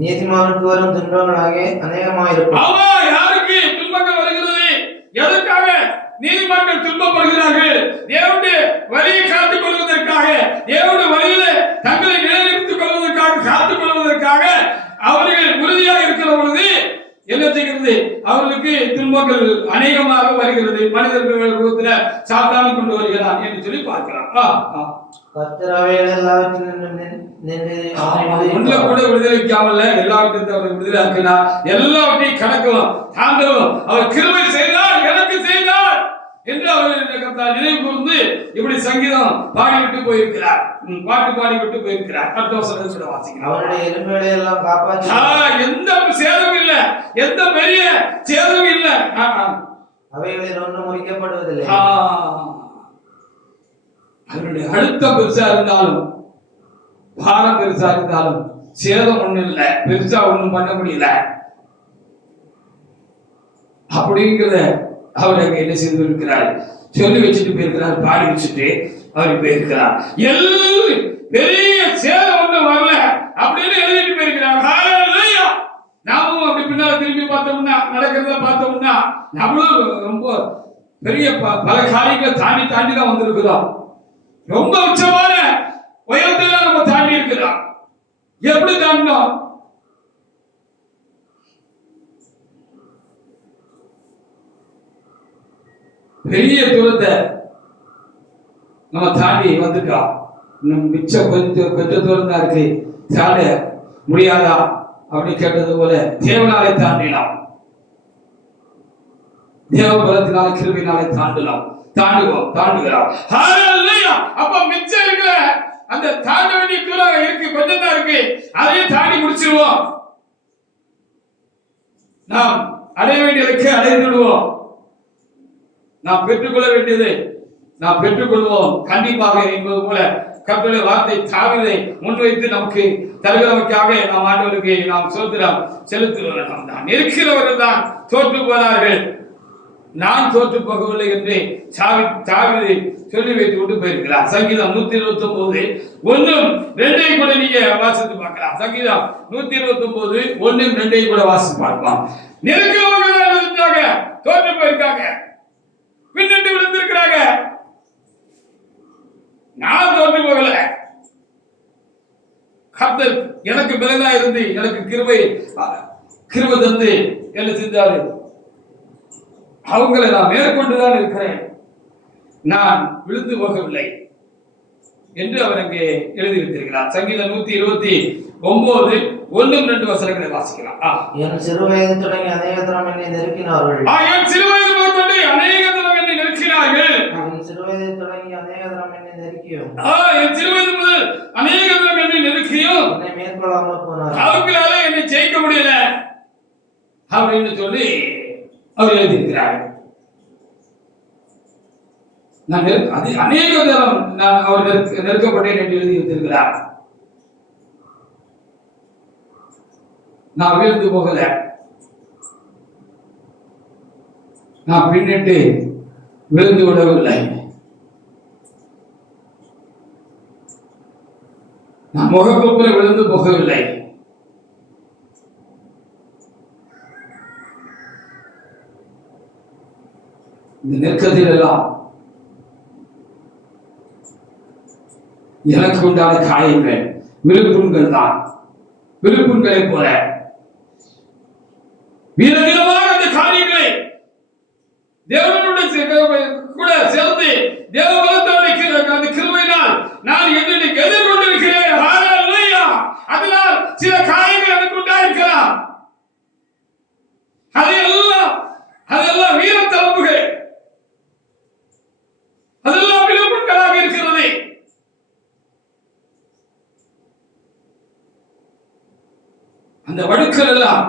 நீதிமானுக்கு வரும் துன்பங்களாக அநேகமாயிருக்கும். ஆமா, யாருக்கு துன்பங்கள் வருகிறது, எதற்காக நீதிமான்கள் துன்பப்படுகிறார்கள்? தேவனுடைய வழியை காத்துக் கொள்வதற்காக, தேவனுடைய வழியிலே தங்களை நிலைநிறுத்திக் கொள்வதற்காக, காத்துக் கொள்வதற்காக அவர்கள் உறுதியாக இருக்கிற பொழுது என்ன செய்கிறது, அவர்களுக்கு துன்பங்கள் அநேகமாக வருகிறது. மனிதர்கள் ரூபத்தில் சாத்தானை கொண்டு வருகிறான் என்று சொல்லி பார்க்கிறான். ஒன்றை கூட விடுதலைக்காமல் எல்லாவற்றையும் அவர் விடுதலை ஆக்கினார். எல்லாவற்றையும் கடக்கவும் தாண்டவும் அவர் கிருபை செய்தார், எனக்கு செய்தார் என்று அவர் நினைவு கூர்ந்து இப்படி சங்கீதம் பாடிவிட்டு போயிருக்கிறார், பாட்டு பாடிவிட்டு போயிருக்கிறார். அடுத்த வசனத்தை வாசிக்கிறோம். அவருடைய எலும்புகளை எல்லாம் காப்பாற்றி எந்த சேதமும் இல்லை, எந்த பெரிய சேதமும் இல்லை, அவைகளில் ஒன்றும் முறிக்கப்படுவதில்லை. அதனுடைய அழுத்தம் பெருசா இருந்தாலும், பாரம் பெருசா இருந்தாலும் சேதம் ஒண்ணும் இல்லை, பெருசா ஒண்ணும் பண்ண முடியல அப்படிங்கிறத அவர் அங்க என்ன செய்து இருக்கிறார், சொல்லி வச்சுட்டு போயிருக்கிறார், பாடி வச்சுட்டு அவர் போயிருக்கிறார். பெரிய சேதம் ஒண்ணும் வரல அப்படின்னு எழுதிட்டு போயிருக்கிறார். ஹalleluya. நாமும் அப்படி பின்னால திரும்பி பார்த்தோம்னா, நடக்கிறத பார்த்தோம்னா, நம்மளும் ரொம்ப பெரிய பல காரியங்களை தாண்டி தாண்டி தான் வந்திருக்கிறோம். ரொம்ப உச்சமான உயரத்தை நம்ம தாண்டி இருக்கிறோம். எப்படி தாண்டினோம்? பெரிய தூரத்தை நம்ம தாண்டி வந்துட்டோம். மிச்சம் கொஞ்சம் தூரம் தான் இருக்கு, தாண்ட முடியாதா அப்படின்னு கேட்டது போல தேவனாலே தாண்டினோம், தேவ பலத்தினால கிருபையினாலே தாண்டினோம், தாண்டுவோம், தாண்டுகிறோம். ஹalleluya. அப்ப மிச்சம் இருக்கிற அந்த தாண்ட வேண்டிய தூரம் இருக்கு, கொஞ்சம் தான் இருக்கு, அதையும் தாண்டி முடிச்சிருவோம். நாம் அடைய வேண்டியதுக்கு அடைந்து விடுவோம். நாம் பெற்றுக்கொள்ள வேண்டியதை நாம் பெற்றுக்கொள்வோம் கண்டிப்பாக என்பது போல கர்த்தருடைய வார்த்தை தாவீதை முன்வைத்து நமக்கு தருகிறவர்களுக்காக நாம் ஆண்டவருக்கு நாம் ஸ்தோத்திரம் செலுத்துகிறோம். நான் இருக்கிறவர்கள் தான் தோற்று போனார்கள், நான் தோற்று போகவில்லை என்று தாவீதை சொல்லி வைத்து விட்டு போயிருக்கிறார். சங்கீதம் 129 1-2 கூட நீங்க வாசித்து பார்க்கலாம். சங்கீதம் 129 1-2 கூட வாசித்து பார்க்கலாம். இருக்கிறவர்கள் தோற்று போயிருக்காங்க, பின்னிட்டு விழுந்திருக்கிறாங்க. நான் தோற்று போகல, கர்த்தர் எனக்கு பலனா இருந்து எனக்கு கிருபை தந்து என்ன செஞ்சாரு, அவங்களை நான் மேற்கொண்டுதான் இருக்கிறேன், நான் விழுந்து போகவில்லை என்று அவர் அங்கே எழுதியிருக்கிறார். சங்கீதம் 129 1-2 வசனங்களை வாசிக்கலாம். என் சிறுவயது தொடங்கி அநேக தரம் என்னை நெருக்கினார்கள். என் சிறுவயது முதற்கொண்டு அநேக தரம் என்னை நெருக்கினார்கள். என் சிறுவயது தொடங்கி அநேக தரம் என்னை நெருக்கியும். என் சிறுவயது முதல் அநேக தரம் என்னை நெருக்கியும் என்னை மேற்கொள்ளாமல் போனார்கள். அவங்களால என்னை ஜெயிக்க முடியல அப்படின்னு சொல்லி அவர் எழுதியிருக்கிறார். நான் அநேக தரம் நான் அவர் நெருக்கப்பட்டேன் என்று எழுதி வைத்திருக்கிறார். நான் விழுந்து போகல, நான் பின்னிட்டு விழுந்து விடவில்லை, நான் முகப்பொப்புல விழுந்து போகவில்லை. இந்த நெருக்கத்தில் எல்லாம் எனக்கு உண்டான காயங்கள் விழுப்புண்கள் தான். விழுப்புண்களை போல வீரதீரமாக அந்த காரியங்களை தேவனுடன் கூட சேர்ந்து தேவபலத்தோட அந்த கிருபையினால் நான் என்னை எதிர்கொண்டிருக்கிறேன். அதனால் சில காரியங்கள் எனக்கு உண்டாயிருக்கலாம். அதெல்லாம் வீர தழும்புகள், அதெல்லாம் விழுப்புண்களாக இருக்கிறது. அந்த வடுக்கள் எல்லாம்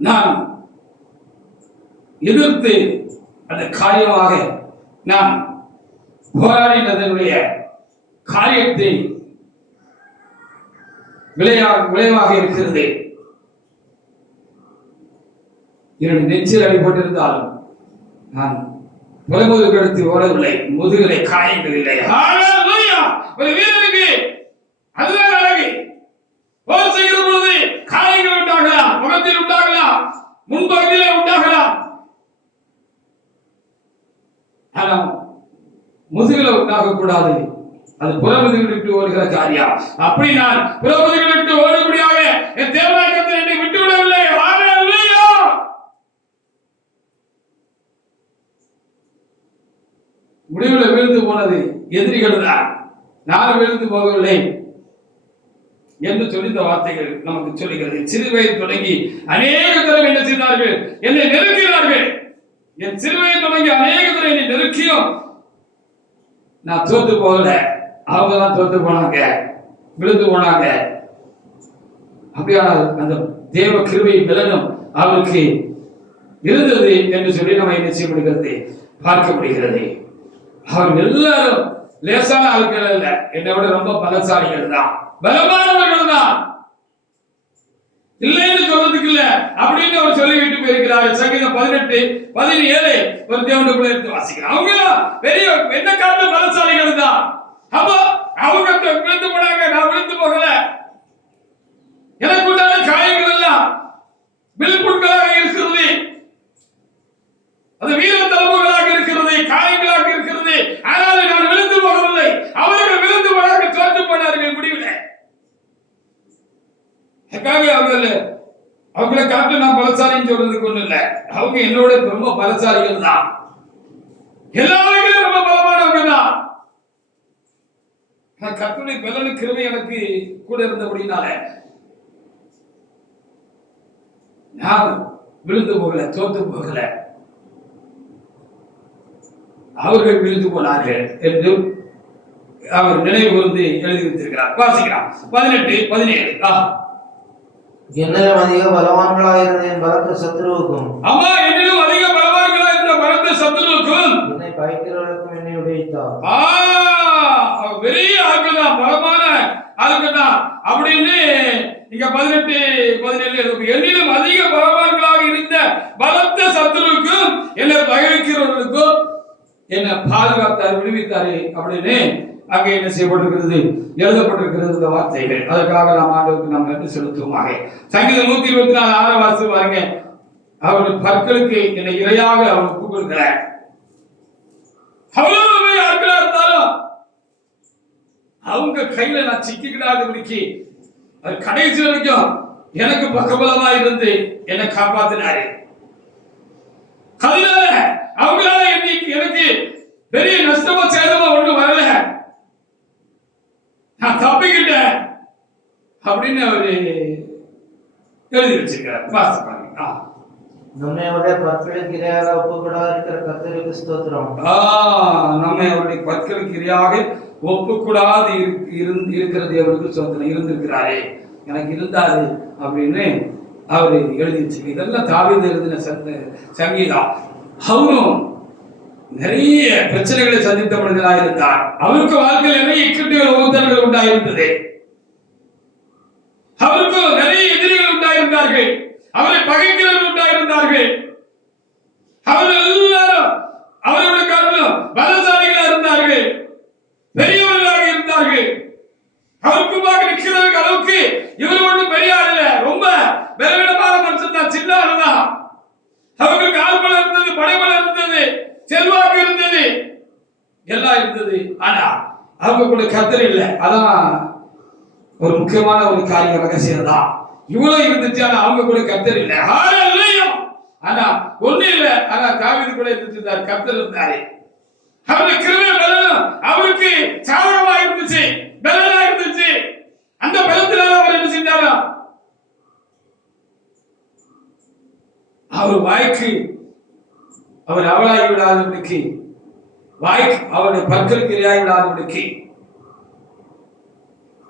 நான் எதிர்த்து அந்த காரியமாக நான் போராடினதனுடைய காரியத்தை விளைவாக இருக்கிறது. என்னுடைய நெஞ்சில் அடிபட்டிருந்தாலும் நான் புறமுதுகெடுத்து ஓடவில்லை, முதுகலை காயங்கள் இல்லை. ஒரு வீரனுக்கு அதுதான் அழகு. போர் செய்கிற பொழுது காயங்கள் உண்டாகலாம், முகத்தில் உண்டாகலாம், முன்பகுதியிலே உண்டாகலாம், ஆனால் முதுகில உண்டாக கூடாது. அது புறமுதுகில் விட்டு ஓடுகிற காரியம். அப்படி நான் புறமுதுகில் விட்டு ஓடும்படியாக என் தேவனாய் என்னை விட்டு விடவில்லை. ஹல்லேலூயா. முடிவில் விழுந்து போனது எதிரிகள் தான், நான் விழுந்து போகவில்லை என்று சொல்லி இந்த வார்த்தைகள் நமக்கு சொல்லுகிறது. சிறு வயது தொடங்கி அநேக தடவை என்ன செய்தார்கள், என்னை நெருக்கிறார்கள். என் சிறு வயது தொடங்கி அநேக தடவை என்னை நெருக்கியும் நான் தோத்து போகல, அவங்க தான் தோத்து போனாங்க, விழுந்து போனாங்க. அப்படியானால் அந்த தேவ கிருபை பலனும் அவருக்கு இருந்தது என்று சொல்லி நம்ம என்ன செய்ய முடிகிறது, பார்க்க முடிகிறது. அவர்கள் எல்லாரும் லேசான ஆட்கள் அல்ல, என்னை விட ரொம்ப பலசாலிகள் தான், பலமானவர்கள் தான், இல்லைன்னு சொல்றதுக்கு இல்ல அப்படின்னு அவர் சொல்லிவிட்டு போயிருக்கிறார். சங்கீதம் 18-17 ஒரு தேவனுடைய பிள்ளை எடுத்து வாசிக்கிறார். அவங்க பெரிய என்ன காட்டு பலசாலிகள் தான். அப்போ அவங்க விழுந்து போனாங்க, நான் விழுந்து போகல. எனக்கு உண்டான காயங்கள் எல்லாம் விழுப்புண்களாக இருக்கிறது, அது வீர தழும்புகளாக இருக்கிறது, காயங்களாக இருக்கிறது. ஆனால் நான் விழுந்து போகவில்லை. அவர்கள் விழுந்து போனாங்க, தோற்று போனார்கள் முடிவில். அவங்களை காட்டு நான் பலசாலின்னு சொல்றதுக்கு ஒண்ணு இல்லை. அவங்க என்னோட ரொம்ப பலசாலிகள் தான், எல்லாருக்கும் ரொம்ப பலமானவங்க தான். கர்த்தருடைய பலனு கிருபை எனக்கு கூட இருந்தபடினால நான் விழுந்து போகல, தோத்து போகல. அவர்கள் விழுந்து போனார்கள் என்று அவர் நினைவு கூர்ந்து எழுதி வைத்திருக்கிறார். வாசிக்கிறார் 18-17. என்னிலும் அதிக பலவான்களாக இருந்த என் பலத்த சத்துருவுக்கும், அம்மா என்னிலும் அதிக பலவான்களாக இருந்த பலத்த சத்துருவுக்கும் என்னை பயக்கிறவர்களுக்கும் என்னை உடைத்தார். பெரிய ஆட்கள் தான், பலமான ஆட்கள் தான் அப்படின்னு இங்க 18-17 என்னிலும் அதிக பலவான்களாக இருந்த பலத்த சத்துருவுக்கும் என்னை பயக்கிறவர்களுக்கும் என்னை பாதுகாத்தார், விடுவித்தாரு அப்படின்னு அங்கே என்ன செய்யப்பட்டிருக்கிறது, எழுதப்பட்டிருக்கிறது இந்த வார்த்தைகள். அதற்காக நாம் ஆண்டவருக்கு நாம் நன்றி செலுத்துவோமாக. சங்கீதம் 124 வாசி பாருங்க. அவருடைய பற்களுக்கு என்னை இரையாக அவர் ஒப்புக் கொடுக்கிறார். அவ்வளவு ஆட்களா இருந்தாலும் அவங்க கையில நான் சிக்கிக்கிடாதபடிக்கு அவர் கடைசி வரைக்கும் எனக்கு பக்கபலமா இருந்து என்னை காப்பாத்தினாரு. அதனால அவங்களால எனக்கு பெரிய நஷ்டமோ சேதமோ ஒண்ணு வரல, நான் தப்பிக்கிட்டேன் அப்படின்னு அவரு எழுதி வச்சிருக்கிறார். வாசிப்பாங்க. நம்மை அவருடைய பற்களுக்கு இரையாக ஒப்புக்கூடாதிருக்கிற கர்த்தருக்கு ஸ்தோத்திரம். நம்மை அவருடைய பற்களுக்கு இரையாக ஒப்புக்கூடாது இருக்கிறது அவருக்கு ஸ்தோத்திரம். இருந்திருக்கிறாரே, எனக்கு இருந்தாரு அப்படின்னு அவரு எழுதி வச்சிருக்க. இதெல்லாம் தாவீது எழுதின சங்கீதம். அவரும் நிறைய பிரச்சனைகளை சந்தித்த மனிதனாக இருந்தார். அவருக்கு வாழ்க்கையில் நிறைய இக்கட்டுகள் உபத்திரங்கள் உண்டாயிருந்தது. அவருக்கு நிறைய எதிரிகள் உண்டாயிருந்தார்கள். அவரை பகைக்கிறவர்கள் உண்டாயிருந்தார்கள். அவர்கள் எல்லாரும் அவர்களுடைய காட்டிலும் பலசாலிகளாக இருந்தார்கள், பெரியவர்களாக இருந்தார்கள். அவருக்கு பார்க்க நிற்கிறவர்கள் அளவுக்கு இவர் ஒன்றும் பெரிய ஆள் இல்ல, ரொம்ப பலவீனமான மனுஷன் தான், சின்ன ஆள் தான். அவர்களுக்கு ஆள்பலம் இருந்தது, படைபலம் இருந்தது, செல்வாக்கு இருந்தது, எல்லாம் இருந்தது. ஆனா அவங்க கூட கர்த்தர் இல்லை. அதான் ஒரு முக்கியமான ஒரு காரிய ரகசியம் தான். இவ்வளவு இருந்துச்சு, ஆனா அவங்க கூட கர்த்தர் இல்லை. ஆனா ஒண்ணு இல்லை, ஆனா தாவீது கூட இருந்துச்சு, கர்த்தர் இருந்தாரு. அவருடைய கிருபை பலனும் அவருக்கு சாதகமா இருந்துச்சு, பலனா இருந்துச்சு. அந்த பலத்தினால அவர் என்ன செஞ்சாரா, அவர் வாய்க்கு அவர் அவளாகி விடாதபடிக்கு, வாய்க்கு அவருடைய பற்களுக்கு இரையாகி விடாதபடிக்கு,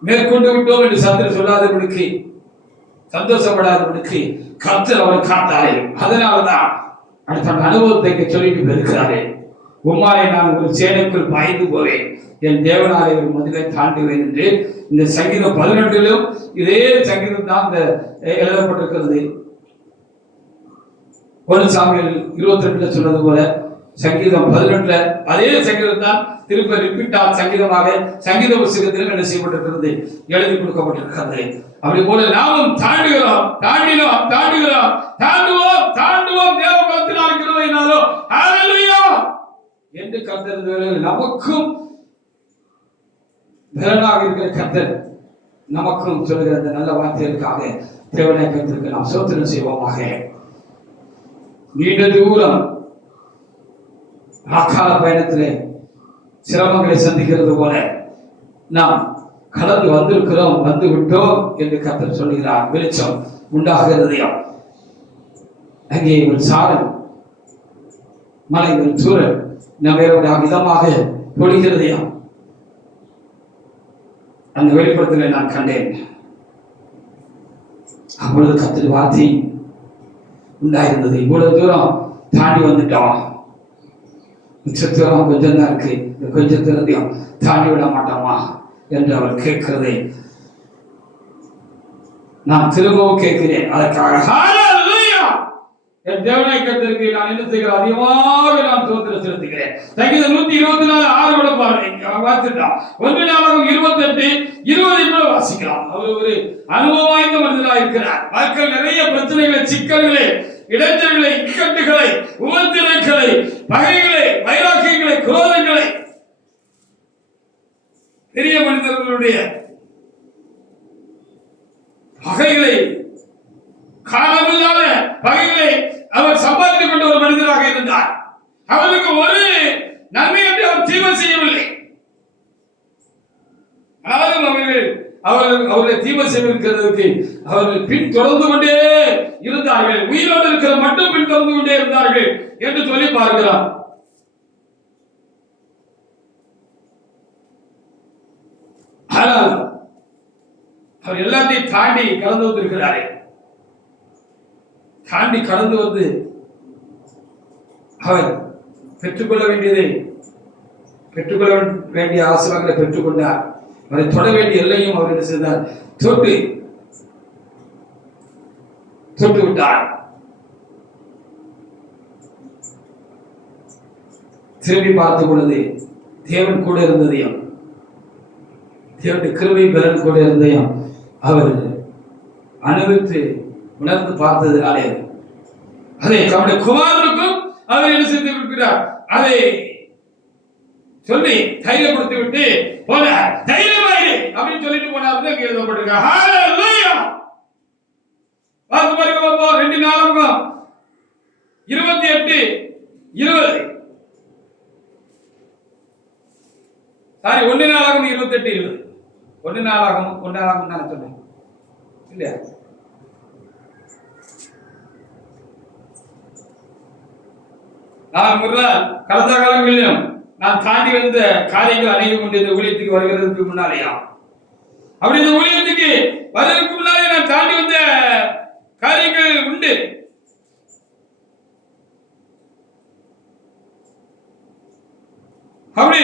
மேற்கொண்டு விட்டோம் என்று சத்துரு சொல்லாதபடிக்கு, சந்தோஷப்படாதபடிக்கு கர்த்தர் அவரை காத்தாரே. அதனாலதான் அடுத்த அனுபவத்தை சொல்லிட்டு இருக்கிறாரே, உம்மாலே நான் ஒரு சேனைக்குள் பாய்ந்து போவேன், என் தேவனாலே ஒரு மதிலை தாண்டுவேன் என்று இந்த சங்கீதம் 18 இதே சங்கீதம் தான் எழுதப்பட்டிருக்கிறது. 1 சாமுவேல் 22 சொன்னது போல சங்கீதம் 18 அதே சங்கீதம் தான் திருப்ப ரிப்பீட்டா சங்கீதமாக சங்கீத புத்தகத்திலும் என்ன செய்யப்பட்டிருக்கிறது, எழுதி கொடுக்கப்பட்டிருக்கிறது. அப்படி போல நாமும் தாண்டுகிறோம், தாண்டினோம், தாண்டுகிறோம், தாண்டுவோம், தாண்டுவோம், தேவ பலத்தினால் கிருபையினாலோ ஹல்லேலூயா என்று கர்த்தர் நமக்கும் பலனாக இருக்கிற கர்த்தர் நமக்கும் சொல்லுகிற அந்த நல்ல வார்த்தைகளுக்காக தேவனை கர்த்தருக்கு நாம் ஸ்தோத்திரம் செய்வோமாக. நீண்ட தூரம் அக்கால பயணத்திலே சிரமங்களை சந்திக்கிறது போல நாம் கடந்து வந்திருக்கிறோம், வந்து விட்டோம் என்று கர்த்தர் சொல்லுகிறார். வெளிச்சம் உண்டாகிறதையும் அங்கே ஒரு சாரல் மலை ஒரு சூழல் நம்மளுடைய விதமாக பொழிகிறதையும் அந்த வெளிப்படத்தில் நான் கண்டேன். அப்பொழுது கர்த்தர் வார்த்தை உண்டாயிருந்தது, இவ்வளவு தூரம் தாண்டி வந்துட்டோம், தூரம் கொஞ்சம் தான் இருக்கு, கொஞ்சம் தூரத்தையும் தாண்டி விட மாட்டோமா என்று அவர் கேட்கிறதை நான் திரும்பவும் கேட்கிறேன். அதற்காக என் தேவனை கர்த்தருக்கு நான் என்ன செய்கிறேன், அதிகமாக நான் ஸ்தோத்திரம் செலுத்துகிறேன். சங்கீதம் 124:6 கூட பாருங்க, வாசிட்டோம். 1 நாளாகவும் 28:20 கூட வாசிக்கலாம். அவர் ஒரு அனுபவம் வாய்ந்த மனிதனாக இருக்கிறார். வாழ்க்கையில் நிறைய பிரச்சனைகளை, சிக்கல்களை, இடைஞ்சல்களை, இக்கட்டுகளை, உபத்திரங்களை, பகைகளை, வைராக்கியங்களை, குரோதங்களை, பெரிய மனிதர்களுடைய பகைகளை, காரணமில்லாத பகைகளை அவர் சம்பாதித்துக் கொண்ட ஒரு மனிதராக இருந்தார். அவருக்கு ஒரு நன்மை என்று அவர் தீமை செய்யவில்லை. ஆனாலும் அவர்களை தீமை செய்வதற்கு அவர்கள் பின் தொடர்ந்து கொண்டே இருந்தார்கள். உயிரோடு இருக்கிற மட்டும் பின் தொடர்ந்து கொண்டே இருந்தார்கள் என்று சொல்லி பார்க்கிறார். ஆனால் அவர் எல்லாத்தையும் தாண்டி கடந்து வந்திருக்கிறாரே. தாண்டி கடந்து வந்து அவர் பெற்றுக்கொள்ள வேண்டியதை, பெற்றுக்கொள்ள வேண்டிய ஆசீர்வாதங்களை பெற்றுக்கொண்டார். அவரை தொட வேண்டிய எல்லையும் அவர் என்ன செய்தார், தொட்டு விட்டார். திரும்பி பார்த்த பொழுது தேவன் கூட இருந்ததையும், தேவனுடைய கிருபை பலன் கூட இருந்ததையும் அவர் அனுபவித்து உணர்ந்து பார்த்ததினாலே அதை தம்முடைய குமாரனுக்கும் அவர் என்ன செய்து இருக்கிறார், அதை சொல்லி தைரியப்படுத்தி விட்டு போனார். தைரியமா அப்படின்னு சொல்லிட்டு போனாருன்னு அங்க எழுதப்பட்டிருக்காங்க. ஹalleluya. வாசி பாருங்க பாப்போம். 2 நாளாகமம் 28:20. சாரி 1 நாளாகமம் 28:20. 1 நாளாகமம் நான் சொன்னேன் இல்லையா? நான் கடந்த காலங்களிலும் நான் தாண்டி வந்த காரியங்கள் அனைவரும் கொண்டு இந்த ஊழியத்துக்கு வருகிறதுக்கு முன்னாலேயா அப்படி இந்த ஊழியத்துக்கு வருவதற்கு முன்னாலே நான் தாண்டி வந்த காரியங்கள் உண்டு. அப்படி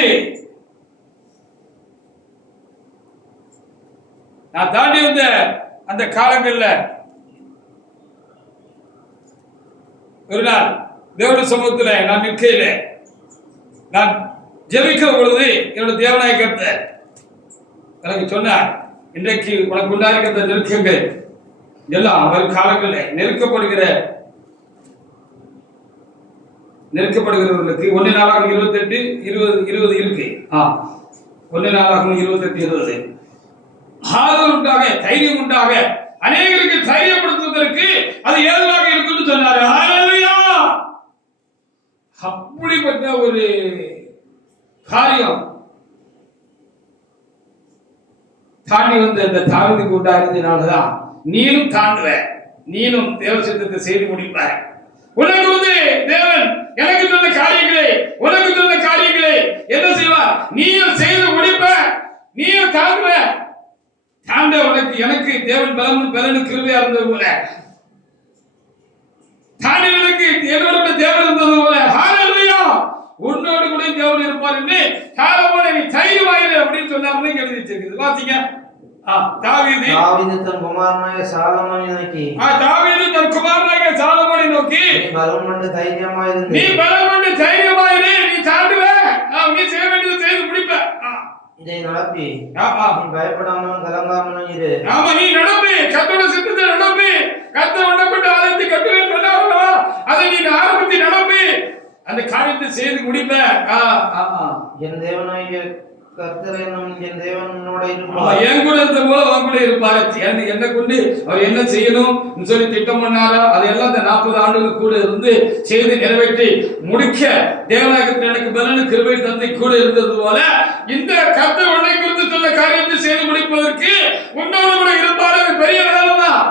நான் தாண்டி வந்த அந்த காலங்கள்ல ஒரு நாள் தேவனுடைய சமூகத்துல நான் நிற்கையில நான் ஜெபிக்கிற பொழுது என்னோட தேவனாய கர்த்தர் எனக்கு சொன்னார், இன்றைக்கு உனக்கு உண்டாயிருக்கிற நெருக்கங்கள் எல்லாம் வரும் காலங்களில் நெருக்கப்படுகிறவர்களுக்கு 1 நாளாகமம் 28:20 இருக்கு. 1 நாளாகமம் 28:20 ஆதரவு உண்டாக, தைரியம் உண்டாக, அநேகருக்கு தைரியப்படுத்துவதற்கு அது ஏதுவாக இருக்குன்னு சொன்னாரு. ஹalleluya. அப்படிப்பட்ட ஒரு காரியம் தாண்டி வந்த இந்த தாவீதுக்கு உண்டாயிருந்ததுனாலதான் நீனும் தாண்டுவ, நீனும் தேவ சித்தத்தை செய்து முடிப்ப. உனக்கு தேவன் எனக்கு சொன்ன காரியங்களை, உனக்கு சொன்ன காரியங்களை என்ன செய்வார்? நீயும் செய்து முடிப்ப, நீயும் தாண்டுவ. தாண்ட உனக்கு எனக்கு தேவன் பலனும் கிருபையா இருந்தது போல, தாண்டியவனுக்கு என்னோட தேவன் இருந்தது போல. ஹalleluya. உன்னோடு கூட தேவன் இருப்பார் என்று காலமான நீ தைரியமாயிரு அப்படின்னு சொன்னார்னு எழுதி வச்சிருக்குது. வாசிங்க. தாவீது தன் குமாரனாகிய சாலமோனை நோக்கி நீ பலம் கொண்டு தைரியமாயிரு, நீ தாண்டுவ, நீ செய்ய வேண்டியதை செய்து முடிப்ப. இதை நடப்பி நீ பயப்படாமலும் கலங்காமலும் இரு. ஆமா, நீ நடப்பி, கர்த்தருடைய சித்தத்தை நடப்பி. கர்த்தர் உன்னை கொண்டு ஆலயத்தை கட்டுவேன் சொன்னாரோ அதை நீ ஆரம்பித்து நடப்பி, அந்த காரியத்தை செய்து முடிப்ப. என் தேவனாகிய கர்த்தர் என் தேவனோட இருப்பார். என் கூட இருந்த போல அவன் கூட இருப்பாரு. என்ன கொண்டு அவர் என்ன செய்யணும் சொல்லி திட்டம் பண்ணாரோ அதையெல்லாம் இந்த 40 ஆண்டுகள் கூட இருந்து செய்து நிறைவேற்றி முடிக்க தேவனாக எனக்கு பலனு கிருபை தந்தை கூட இருந்தது போல இந்த கர்த்தர் உன்னை குறித்து சொன்ன காரியத்தை செய்து முடிப்பதற்கு உன்னோடு கூட இருப்பாரு. பெரிய வேலை தான்.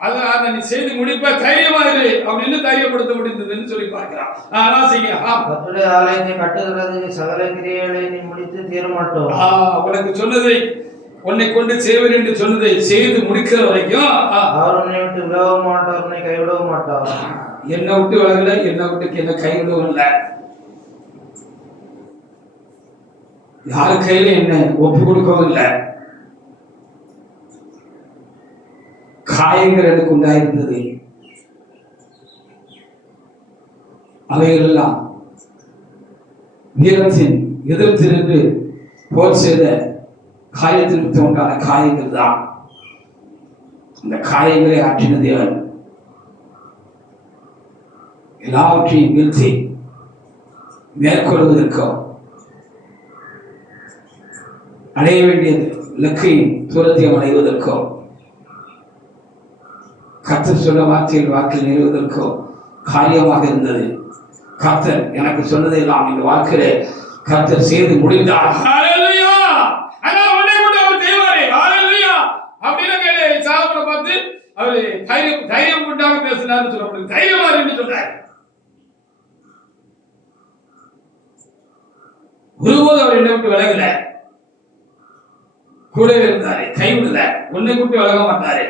அதை நீ செய்து முடிப்ப, தைரியமா இரு அப்படின்னு தைரியப்படுத்த முடிந்ததுன்னு சொல்லி பார்க்கிறான். கர்த்தருடைய ஆலயத்தை கட்டுகிறதுக்கு சகல கிரியைகளை நீ முடித்து தீர மாட்டோம். உனக்கு சொன்னதை, உன்னை கொண்டு செய்வேன் என்று சொன்னதை செய்து முடிக்கிற வரைக்கும் அவர் உன்னை விட்டு விலக மாட்டார், உன்னை கைவிடவும் மாட்டார். என்னை விட்டு விலகல, என்னை விட்டு என்ன கைவிடவும் இல்லை. யாரு கையில என்ன ஒப்பு கொடுக்கவும் இல்லை. காயங்கள் எனக்கு உண்டாயிருந்தது. அவைகளெல்லாம் வீரத்தின் எதிர்த்திருந்து போர் செய்த காயத்திற்கு உண்டான காயங்கள் தான். அந்த காயங்களை ஆற்றின தேவன் எல்லாவற்றையும் வீழ்த்தி மேற்கொள்வதற்கும் அடைய வேண்டிய இலக்கையும் தூரத்தையும் அடைவதற்கும் கர்த்தர் சொன்ன வாக்கில் நிறைவதற்கோ காரியமாக இருந்தது. கர்த்தர் எனக்கு சொன்னதெல்லாம் இந்த வாழ்க்கையில கர்த்தர் செய்து முடிந்தார். ஹalleluya. அதான் உன்னை கொண்டு அவர் தேவாரே. ஹalleluya. அப்படின்னு சாலமோனை பார்த்து அவர் தைரியம் கொண்டாக பேசினார்னு சொல்லப்படுது. தைரியமா இருந்து சொன்னார். ஒருபோது அவர் என்னை விட்டு விலகல, கூட இருந்தாரு, கைவிடல, உன்னை விட்டு விலக மாட்டாரு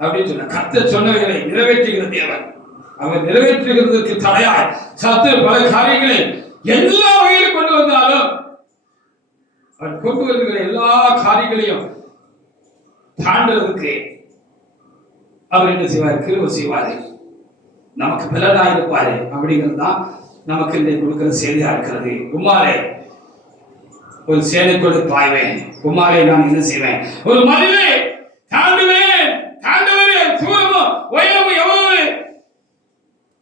அப்படின்னு சொன்ன. கர்த்தர் சொன்னவைகளை நிறைவேற்றுகிற தேவன். அவர் நிறைவேற்றுகிறதற்கு தடையாய் சத்து பல காரியங்களை எல்லா வகையிலும் கொண்டு வந்தாலும் அவர் கொண்டு வருகிற எல்லா காரியங்களையும் தாண்டுவதற்கு அவர் என்ன செய்வார்? கிருபை செய்வாரு, நமக்கு பலனாயிருப்பாரு. அப்படிங்கிறது தான் நமக்கு இன்றைக்கு கொடுக்கிற செய்தியா இருக்கிறது. குமாரே, ஒரு சேனைக்குள்ள பாய்வேன். குமாரே, நான் என்ன செய்வேன்? ஒரு மனிதனை தாண்டுவேன். தாண்டவரே, தூரமும் உயரமும் எவ்வளவு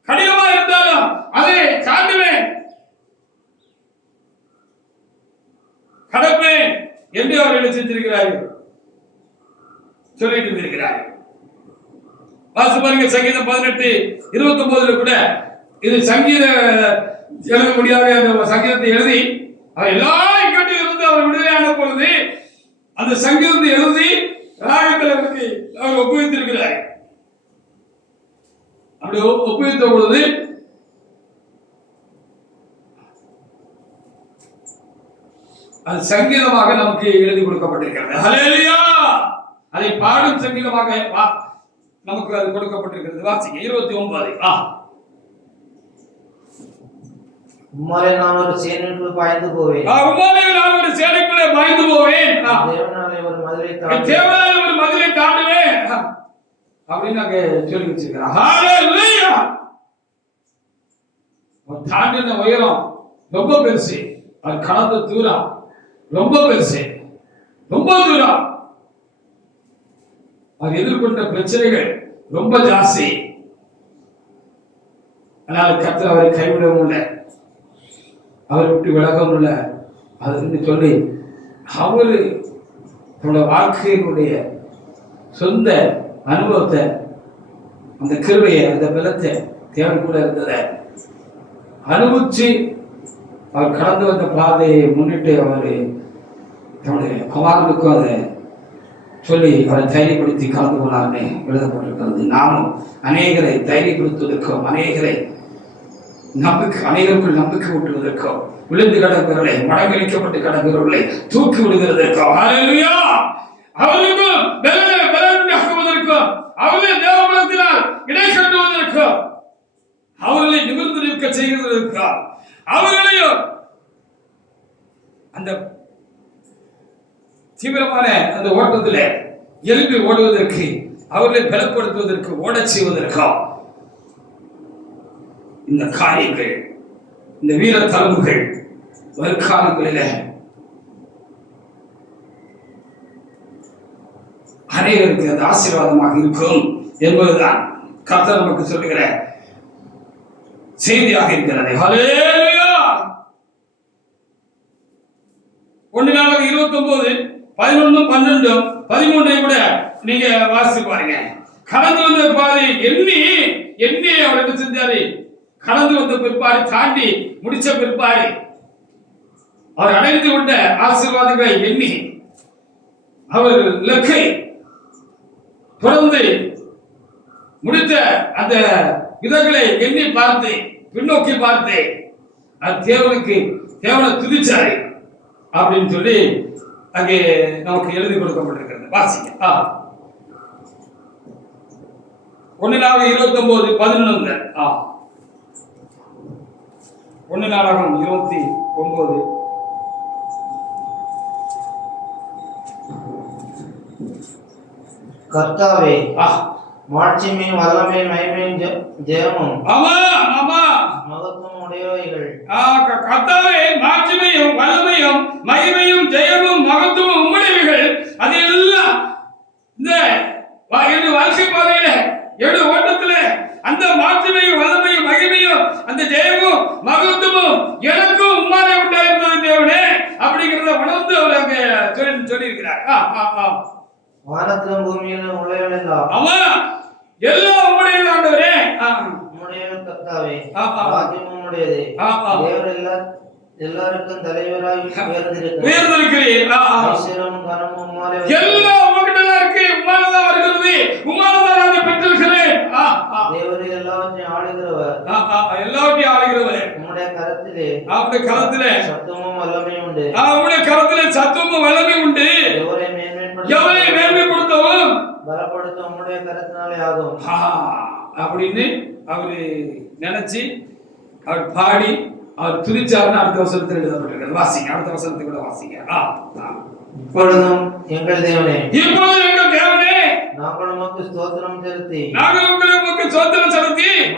கடினமா இருந்தாலும் அதை தாண்டுவேன், கடப்பேன் என்று அவர் என்ன செஞ்சிருக்கிறார்கள், சொல்லிட்டு இருக்கிறார்கள். வாசி பாருங்க, சங்கீதம் 18:29 கூட இது சங்கீத எழுத முடியாத அந்த சங்கீதத்தை எழுதி அவர் எல்லா இக்கட்டில் இருந்து அவர் விடுதலையான பொழுது அந்த சங்கீதத்தை எழுதி ராகத்தில் அவருக்கு அவர் ஒப்புவித்திருக்கிறார். அப்படி ஒப்புவித்த பொழுது அது சங்கீதமாக நமக்கு எழுதி கொடுக்கப்பட்டிருக்கிறது. ஹல்லேலூயா! அதை பாடும் சங்கீதமாக நமக்கு அது கொடுக்கப்பட்டிருக்கிறது. வாசிங்க 29. உம்மாலே நான் ஒரு சேனைக்குள் பாய்ந்து போவேன். உம்மாலே நான் ஒரு சேனைக்குள்ளே பாய்ந்து போவேன். தேவனாலே ஒரு மதிலை தாண்டுவேன் அப்படின்னு நாங்க சொல்லி வச்சிருக்கிறோம். ஹல்லேலூயா! தாண்டின உயரம் ரொம்ப பெருசு, அது கடந்த தூரம் ரொம்ப பெருசு, ரொம்ப தூரம். அவர் எதிர்கொண்ட பிரச்சனைகள் ரொம்ப ஜாஸ்தி. ஆனால் கர்த்தர் அவரை கைவிடவும் இல்லை, அவரை விட்டு விலகவும் இல்லை. அதுன்னு சொல்லி அவரு தன்னுடைய வாழ்க்கையினுடைய சொந்த அனுபவத்தை, அந்த கிருபையை, அந்த பலத்தை, தேவன் கூட இருந்ததை அனுபவிச்சு அவர் கடந்து வந்த பாதையை முன்னிட்டு அவர் தன்னுடைய குமாரனுக்கும் அதை சொல்லி அவரை தைரியப்படுத்தி கலந்து போனார்னு எழுதப்பட்டிருக்கிறது. நாமும் அநேகரை தைரியப்படுத்துவதற்கும், அநேகருக்குள் நம்பிக்கை ஊட்டுவதற்கும், விழுந்து கிடக்கிறவர்களை, மடங்கடிக்கப்பட்டு கிடக்கிறவர்களை தூக்கி விடுகிறதற்கும், ஹல்லேலூயா, அவர்களுக்கும் பலனுண்டாக்குவதற்கும், அவர்களை தேவபலத்தினால் இடை கட்டுவதற்கும், அவர்களை நிமிர்ந்து நிற்க செய்வதற்கும், அவர்களையும் அந்த தீவிரமான அந்த ஓட்டத்தில் எழுப்பி ஓடுவதற்கு, அவர்களை பலப்படுத்துவதற்கு, ஓடச் செய்வதற்கும் இந்த காரியங்கள், இந்த வீர தழும்புகள் வருங்காலங்களில் அனைவருக்கு அது ஆசீர்வாதமாக இருக்கும் என்பதுதான் கர்த்தர் நமக்கு சொல்லுகிற செய்தியாக இருக்கிறது. ஹல்லேலூயா! 1 நாளாக 29, 11, 12, 13 கூட நீங்க வாசித்து பாருங்க. கடந்து வந்த பாதை எண்ணி அவர் என்ன செஞ்சாரு, கடந்து வந்த பிற்பாடு, தாண்டி முடிச்ச பிற்பாடு அவர் அடைந்து கொண்ட ஆசீர்வாதங்களை எண்ணி அவர் இலக்கை தொடர்ந்து முடித்த அந்த விதங்களை எண்ணி பார்த்து, பின்னோக்கி பார்த்து, தேவனை துதிச்சாரு அப்படின்னு சொல்லி அங்கே நமக்கு எழுதி கொடுக்கப்பட்டிருக்கிறது. வாசிங்க. 1 நாளாக 29, 11. 1 நாளாகம் 29. கர்த்தாவே, மாட்சிமையும் வல்லமையும் மகிமையும் ஜெயமும் மகத்துவம் உடையவைகள். கர்த்தாவே, மாட்சிமையும் வல்லமையும் மகிமையும் ஜெயமும் மகத்துவம் உடையவைகள். அது எல்லாம் இந்த வாழ்க்கை பாதையில ஓட்டத்துல அந்த மாட்சிமையும் வல்லமையும் மகிமையும் அந்த ஜெயமும் மகத்துவமும் எனக்கும் உம்மாலே உண்டாயிருந்தது தேவனே அப்படிங்கிறத உணர்ந்து அவர் அங்க சொல்லி இருக்கிறார். வானத்திலும் பூமியிலும் உள்ளவைகளெல்லாம் எல்லாம் உம்முடையது ஆண்டவரே. உம்முடையது கர்த்தாவே, ராஜ்யமும் உம்முடையது. தேவர் எல்லாருக்கும் தலைவராய் உயர்ந்திருக்கிறீர். ஐஸ்வர்யமும் கனமும் உம்மாலே எல்லாம் உம்மிட்ட தான் இருக்கு, உம்மால தான் வருகிறது, உம்மால தான் நான் பெற்றிருக்கிறேன். தேவரில் எல்லாவற்றையும் ஆளுகிறவர், எல்லாவற்றையும் ஆளுகிறவர். உம்முடைய கரத்திலே சத்துவமும் வல்லமையும் உண்டு. உம்முடைய கரத்திலே சத்துவமும் வல்லமை உண்டு. எவரை மேன்மைப்படுத்தவும் பலப்படுத்த உம்முடைய கரத்தினாலே ஆகும் அப்படின்னு அவரு நினைச்சு அவர் பாடி அவர் துதிச்சாருன்னு அடுத்த வசனத்தில் எழுதப்பட்டிருக்கிறது. வாசிங்க, அடுத்த வசனத்தை கூட வாசிங்க. இப்பொழுதும் எங்கள் தேவனே, இப்பொழுதும் எங்கள் தேவனே, நாங்கள் உமக்கு ஸ்தோத்திரம் செலுத்தி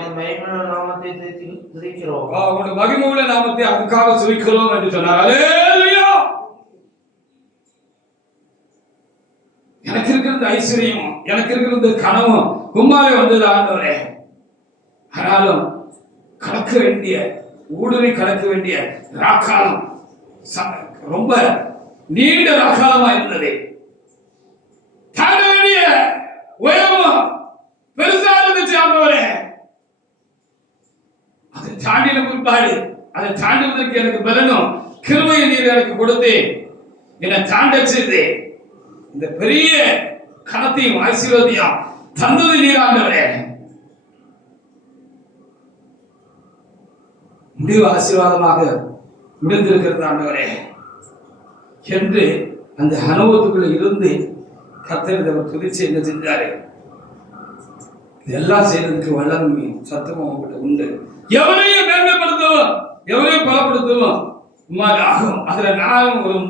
மகிமையுள்ள நாமத்தை துதிக்கிறோம். உங்களுடைய மகிமையுள்ள நாமத்தை அதுக்காக துதிக்கிறோம் என்று சொன்னார். அல்லேலூயா! எனக்கு இருக்கிற ஐஸ்வர்யமும் எனக்கு இருக்கிற கனவும் உம்மாலே வந்தது ஆண்டவரே. ஆனாலும் கடக்க வேண்டிய ஊடுருவி கடக்க வேண்டிய ராக்காலம் ரொம்ப நீண்ட ராக்காலமா இருந்தது. தாண்ட வேண்டிய உயரமும் பெருசா இருந்துச்சு ஆண்டவரே. அதை தாண்டின பிற்பாடு அதை தாண்டுவதற்கு எனக்கு பலனும் கிருபையை நீர் எனக்கு கொடுத்து என்னை தாண்ட செய்து இந்த பெரிய கணத்தையும் ஆசீர்வாதியும் தந்தது நீர் ஆண்டவரே. முடிவு ஆசீர்வாதமாக முடிந்திருக்கிறது ஆண்டவரே என்று அந்த அனுபவத்துக்குள்ள இருந்து கர்த்தர் அவர் துதிச்சு என்ன செஞ்சாரு. இதெல்லாம் செய்யறதுக்கு வல்லமை சத்தமும் அவங்ககிட்ட உண்டு. எவரையும் மேன்மைப்படுத்தவும் எவரையும் பலப்படுத்தவும் உமாரி ஆகும். அதுல நானும்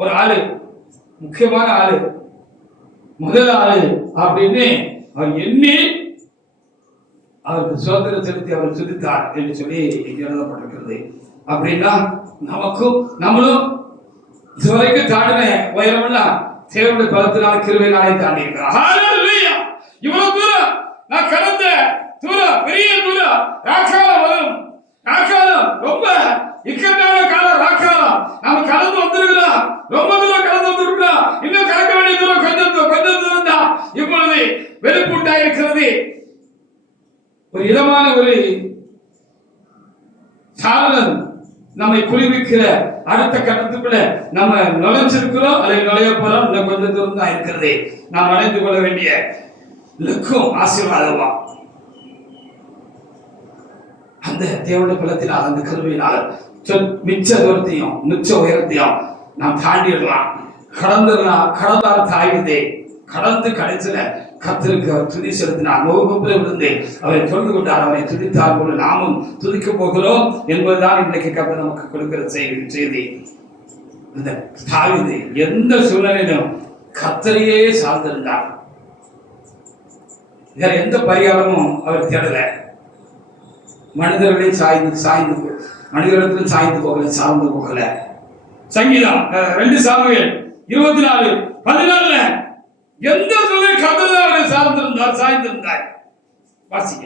ஒரு ஆளு, முக்கியமான ஆளு, முதல் ஆளு அப்படின்னு அவர் எண்ணி அவருக்கு சுதந்திரம் செலுத்தி அவர் துதித்தார் என்று சொல்லி இங்க எழுதப்பட்டிருக்கிறது. அப்படின்னா நமக்கும் நம்மளும் இதுவரைக்கும் தாண்டின உயரம்லாம் தேவனுடைய பலத்தினால கிருபையினாலே தாண்டி இருக்கிறார். இவ்வளவு தூரம் நான் கடந்த தூரம் பெரிய தூரம் ராக்காலம் வரும். ராக்காலம் ரொம்ப இக்கட்டான காலம். ராக்காலம் நாம கடந்து வந்திருக்கிறோம். ரொம்ப தூரம் கடந்து வந்திருக்கிறோம். இன்னும் கடக்க வேண்டிய தூரம் கொஞ்சம் தூரம் தான். இப்பொழுது வெறுப்பு உண்டாயிருக்கிறது. ஒரு இதமான ஒரு சாரணம் நம்மை குளிர்விக்கிற அடுத்த கட்டத்துக்குள்ள நம்ம நுழைஞ்சிருக்கிறோம் அல்லது நுழைய போறோம். இன்னும் கொஞ்சம் தூரம் தான் இருக்கிறது. நாம் அடைந்து கொள்ள வேண்டிய லக்கும் ஆசீர்வாதமா அந்த தேவனுடைய பலத்தினால் அந்த கருவியினால் மிச்ச தூரத்தையும் மிச்ச உயரத்தையும் நாம் தாண்டிடலாம், கடந்துடலாம். கடந்தால் தாயுதே கடந்து கடைசியில கர்த்தருக்கு அவர் துதி செலுத்தினார். முகப்புல விழுந்து அவரை தொழுது கொண்டார். அவரை துதித்தார் போல நாமும் துதிக்க போகிறோம் என்பதுதான் இன்றைக்கு கர்த்தர் நமக்கு கொடுக்கிற செய்தி. அந்த தாவீது எந்த சூழ்நிலையிலும் கர்த்தரையே சார்ந்திருந்தார். வேற எந்த பரிகாரமும் அவர் தேடல. மனிதர்களையும் மனிதர்களுக்கும் சாய்ந்து போகல, சார்ந்து போகல. சங்கீதம் 2 சாமுவேல் 24:14 எந்த சூழலில் கர்த்தரை அவரை சார்ந்திருந்தார், சாய்ந்திருந்தார். வாசிங்க.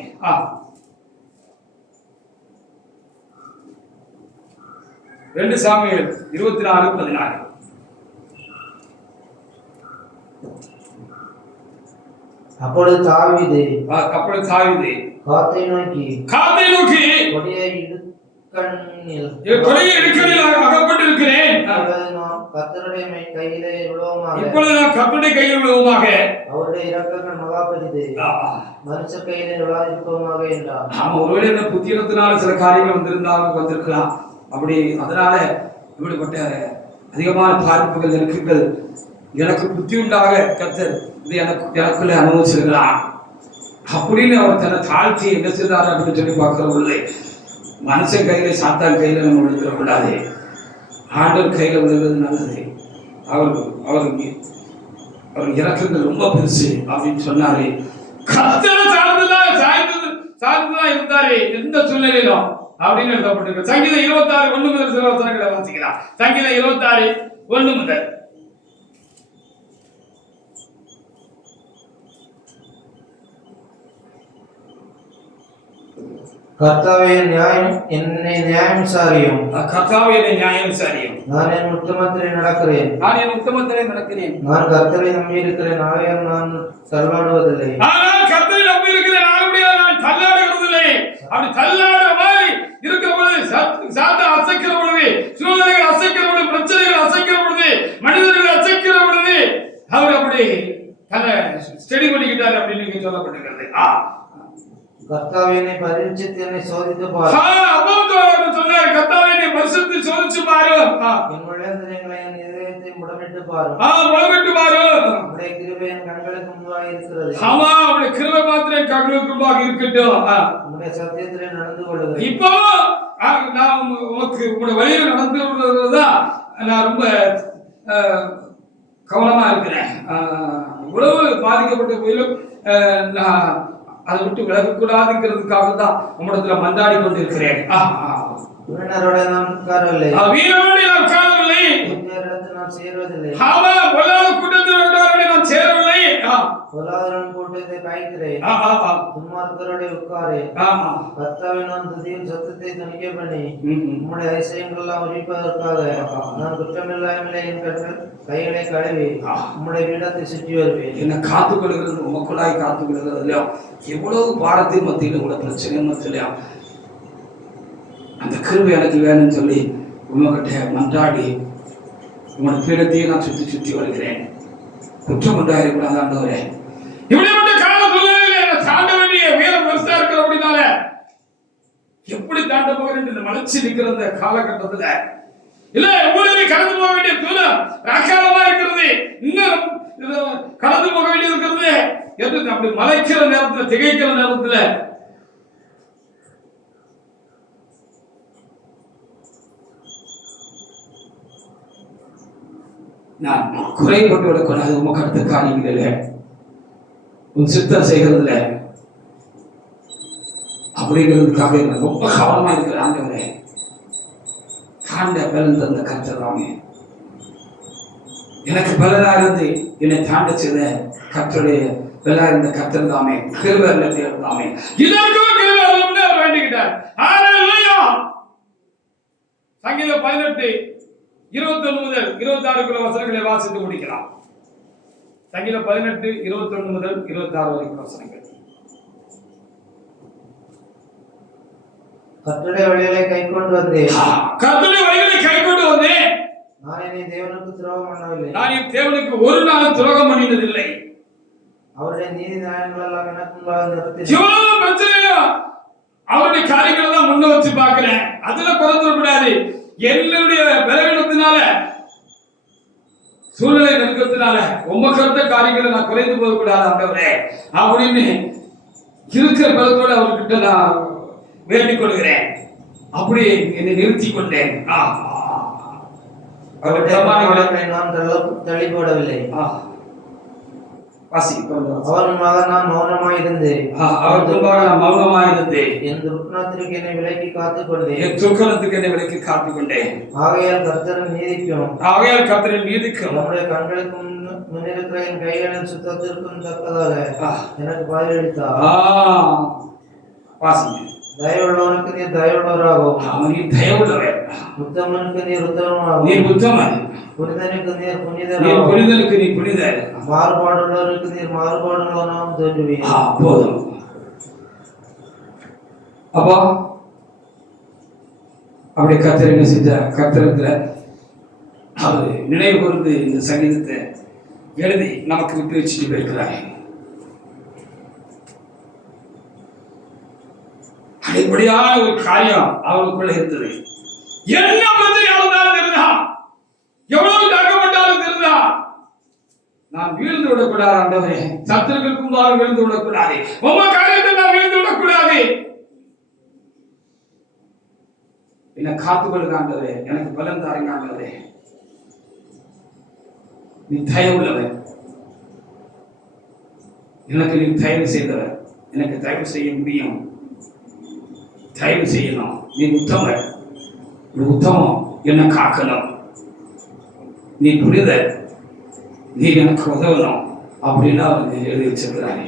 2 சாமுவேல் 24:14. அப்பொழுது தாவீது காத்தை நோக்கி கொடிய இடுக்கணில் அகப்பட்டிருக்கிறேன். கர்த்தருடைய கையிலே விழுவோமாக. இப்பொழுது நான் கர்த்தருடைய கையில் விழுவோமாக. அவருடைய இரக்கங்கள் மகா பெரிது, மனுஷ கையிலே விழாதிருப்போமாக என்றார். ஆமா, ஒருவேளை இந்த புத்திரத்தினால சில காரியங்கள் வந்திருக்கலாம். அப்படி அதனால இப்படிப்பட்ட அதிகமான பார்ப்புகள் எனக்கு புத்தி உண்டாக கர்த்தர் இது எனக்குள்ள அனுபவிச்சிருக்கிறான் அப்படின்னு அவர் தன்னை தாழ்த்தி என்ன செய்தார் அப்படின்னு சொல்லி பார்க்கிறவங்களே. மனுஷன் கையில சாத்தான் கையில நம்ம விழுந்துடக்கூடாது. ஆண்டவர் கையில விழுவது நல்லது. அவர் இறக்கங்கள் ரொம்ப பெருசு அப்படின்னு சொன்னாரு. கர்த்தரை சார்ந்துதான் இருந்தாரு எந்த சூழ்நிலையிலும் அப்படின்னு எழுதப்பட்டிருக்கு. சங்கீதம் 26:1 முதல் சில வசனங்களை வாசிக்கலாம். சங்கீதம் 26:1 முதல். கர்த்தாவே என்னை நியாயம் விசாரியும். நான் என் உத்தமத்திலே நடக்கிறேன். நான் கர்த்தரை நம்பி இருக்கிறேன், ஆகையால் நான் தள்ளாடுவதில்லை. அப்படி தள்ளாடுற மாதிரி இருக்கிற பொழுது, சாத்தான் அசைக்கிற பொழுது, சூழ்நிலைகள் அசைக்கிற பொழுது, பிரச்சனைகள் அசைக்கிற பொழுது, மனிதர்கள் அசைக்கிற பொழுது அவர் அப்படி தன்னை ஸ்டடி பண்ணிக்கிட்டாரு அப்படின்னு சொல்லப்பட்டிருக்கிறது. கர்த்தாவே என்னை பரீட்சித்து என்னை சோதித்து பார். சொன்னார், கர்த்தாவே என்னை பரிசுத்து சோதிச்சு பாரு. என் விளையாட்டுகளை என் இதயத்தை முடமிட்டு பாரு. முடமிட்டு பாரு. உடைய கிருபை என் கண்களுக்கு முன்பாக இருக்கிறது. ஆமா, உடைய கிருபை மாத்திரம் என் கண்களுக்கு முன்பாக இருக்கட்டும். உடைய சத்தியத்திலே நடந்து கொள்ளுங்கள். இப்போ நான் உனக்கு உங்களுடைய வழியில் நடந்து கொள்வதுதான் நான் ரொம்ப கவனமா இருக்கிறேன். இவ்வளவு பாதிக்கப்பட்ட போயிலும் நான் அதை விட்டு விலகக்கூடாதுங்கிறதுக்காக தான் உம்மிடத்துல மன்றாடி கொண்டிருக்கிறேன். வீணரோட நான் உட்காரவில்லை. வீணரோட நான் உட்காரவில்லை. நான் சேருவதில்லை. ஆமா, பொல்லாத கூட்டத்தினரோட நான் சேரவில்லை. பொல்லாதவன் கூட்டத்தை காய்க்கிறேன், துன்மார்க்கரோட உட்காரேன். கர்த்தாவின் நான் துதியின் சத்தத்தை துணிக்க பண்ணி உம்முடைய அதிசயங்கள் எல்லாம் அறிவிப்பதற்காக நான் குற்றமில்லாமலே என் கைகளை கழுவி உம்முடைய பீடத்தை சுற்றி வருவேன். என்ன காத்துக் கொள்கிறது, உமக்குள்ளாய் காத்துக் கொள்கிறது இல்லையா? எவ்வளவு பாடத்தின் மத்தியிலும் கூட பிரச்சனை மத்தியிலையா அந்த கிருபை எனக்கு வேணும்னு சொல்லி உங்ககிட்ட மன்றாடி உங்களோட பீடத்தையே நான் சுற்றி சுற்றி வருகிறேன். குற்றம் உண்டாயிரக்கூடாது ஆண்டவரே. இப்படிப்பட்ட கால சூழ்நிலையில தாண்ட வேண்டிய வீரம் பெருசா இருக்கிற அப்படின்னால எப்படி தாண்ட போகிறேன் இந்த வளர்ச்சி நிற்கிற அந்த காலகட்டத்துல இல்ல ஊழலை கடந்து போக வேண்டிய தூரம் ராக்காலமா இருக்கிறது, இன்னும் கடந்து போக வேண்டியது இருக்கிறது என்று அப்படி மலைக்கிற நேரத்துல திகைக்கிற நேரத்துல நான் குறைபட்டு விடக்கூடாது. உமக்கு அடுத்த காரியங்களில் உன் சித்தம் செய்கிறதுல அப்படிங்கிறதுக்காக ரொம்ப கவனமா இருக்கிற ஆண்டவரே. தாண்ட பலன் தந்த கர்த்தராமே, எனக்கு பலனா இருந்து என்னை தாண்ட செய்த கர்த்தருடைய பலனா இருந்த கர்த்தர் தாமே, கிருபையுள்ள தேவன் தாமே. இதற்கும் கிருபையுள்ள அவர் வேண்டிக்கிட்டார். ஹல்லேலூயா. சங்கீதம் 18:21 முதல் 26 வசனங்களை வாசித்து முடிக்கலாம். சங்கீதம் 18:21 முதல் 26 வரைக்கும் வசனங்கள். கர்த்தருடைய வழிகளை கைக்கொண்டு வந்தேன், கர்த்தருடைய வழிகளை கைக்கொண்டு வந்தேன். நான் என் தேவனுக்கு துரோகம் பண்ணவில்லை, நான் என் தேவனுக்கு ஒரு நாள் துரோகம் பண்ணினதில்லை. அவருடைய நீதி நியாயங்கள் எல்லாம் எனக்கு முன்பாக நிறுத்தினேன். அவருடைய காரியங்களை தான் முன்ன வச்சு பார்க்கிறேன். அதுல குறைந்து கூடாது. என்னுடைய பலவீனத்தினால சூழ்நிலை நெருக்கத்தினால உமக்கு அடுத்த காரியங்களை நான் குறைந்து போகக்கூடாது ஆண்டவரே அப்படின்னு இருக்கிற பலத்தோடு அவர்கிட்ட நான் வேண்டிக் கொள்கிறேன். அப்படி என்னை நிறுத்தி கொண்டேன். நான் தள்ளி போடவில்லை. அவர் நான் மௌனமாயிருந்தேன், என் துர்க்குணத்திற்கு என்னை விலக்கி காத்துக் கொண்டேன். ஆகையால் கர்த்தரின் நீதிக்கும் நம்முடைய கண்களுக்கு முன்னிருக்கிற என் கைகளின் சுத்தத்திற்கும் தக்கதாக எனக்கு பதிலளித்தார். தயவுள்ளவனுக்கு நீர் தயவுள்ளவராகவும், உத்தமனுக்கு நீர் உத்தமனாகவும், புனிதனுக்கு நீர் புனிதர், மாறுபாடுள்ளவருக்கு நீர் மாறுபாடுள்ளவனாகவும் தோன்றுவீர். போதும். அப்போ அப்படி கர்த்தர் என்ன செஞ்ச கர்த்தரத்துல அவர் நினைவு கூர்ந்து இந்த சங்கீதத்தை எழுதி நமக்கு விட்டு வச்சுட்டு போயிருக்கிறார். அடிப்படையான ஒரு காரியம் அவருக்குள்ள இருந்தது. என்ன மந்திரியாக இருந்தாலும் தெரிந்தா, எவ்வளவு தாக்கப்பட்டாலும் தெரிந்தா, நான் வீழ்ந்து விடக்கூடாது ஆண்டவரே. சத்துருக்களுக்கு முன்பாக வீழ்ந்து விடக்கூடாது. உங்க காரியத்தை நான் வீழ்ந்து விடக்கூடாது. என்ன காத்துக்கொள்ளுங்க ஆண்டவரே, எனக்கு பலன் தாருங்க ஆண்டவரே. நீ தயவுள்ளவர், எனக்கு நீ தயவு செய்தவர், எனக்கு தயவு செய்ய முடியும், தயவு செய்யணும். நீ உத்தமர், உத்தமம் என்ன காக்கணும், நீ புரிதல், நீ எனக்கு உதவணும் அப்படின்னு அவருக்கு எழுதி வச்சிருக்கிறாரு.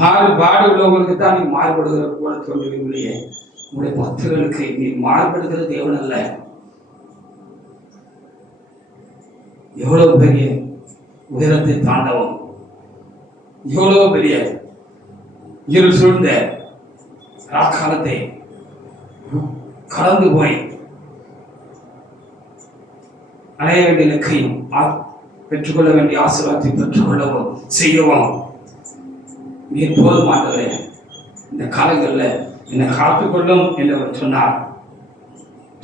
மாறுபாடு உள்ளவங்களுக்கு தான் நீ மாறுபடுகிற போல தோன்றுவீங்களே, உங்களுடைய பக்தர்களுக்கு நீ மாறுபடுகிற தேவன் அல்ல. எவ்வளவு பெரிய உயரத்தை தாண்டவும், எவ்வளவு பெரிய இருள் சூழ்ந்த ராக்காலத்தை கடந்து போய் அடைய வேண்டிய இலக்கையும் பெற்றுக்கொள்ள வேண்டிய ஆசீர்வாதத்தை பெற்றுக்கொள்ளவும் செய்யவும் நீ போதுமானவரே. இந்த காலங்களில் என்னை காத்துக்கொள்ளும் என்று அவர் சொன்னார்.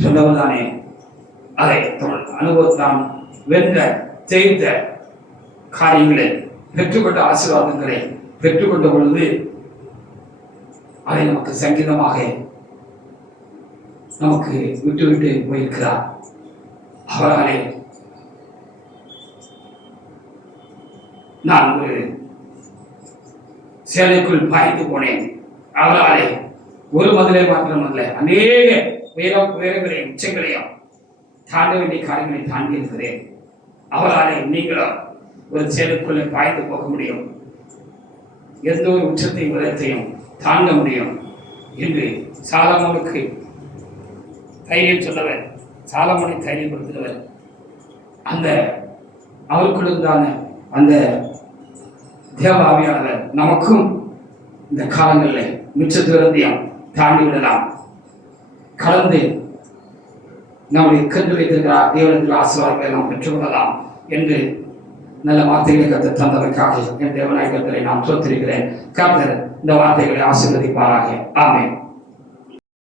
சொல்லவதானே அதை அனுபவத்தான் வென்ற செய்த காரியங்களை பெற்றுக்கொண்ட ஆசீர்வாதங்களை பெற்றுக்கொண்ட பொழுது அதை நமக்கு சங்கீதமாக நமக்கு விட்டு விட்டு போயிருக்கிறார். அவராலே நான் ஒரு சேலைக்குள் பாய்ந்து போனேன். அவராலே ஒரு மதிலை மாற்றமல்ல, அநேக உயரங்களையும் உச்சங்களையும் தாண்ட வேண்டிய காரியங்களை தாண்டி இருக்கிறேன். அவராலே நீங்களும் ஒரு செயலுக்குள்ளே பாய்ந்து போக முடியும், எந்த ஒரு உச்சத்தை உலகத்தையும் தாண்ட முடியும் என்று சாலமோனுக்கு தைரியம் சொன்னவர், சாலமோனை தைரியப்படுத்தினவர், அந்த அவருக்குள்ளான அந்த தேவ ஆவியானவர் நமக்கும் இந்த காலங்களில் மிச்ச தூரத்தையும் தாண்டி விடலாம், கலந்து நம்முடைய கண்டு வைத்திருக்கிறார் தேவனத்தில் ஆசீர்வாதங்களை நாம் பெற்றுக்கொள்ளலாம் என்று நல்ல வார்த்தைகளை கர்த்தர் தந்ததற்காக என் தேவனாய் கர்த்தரை நான் சொத்திருக்கிறேன். கர்த்தர் இந்த வார்த்தைகளை ஆசீர்வதிப்பாராக. ஆமென்.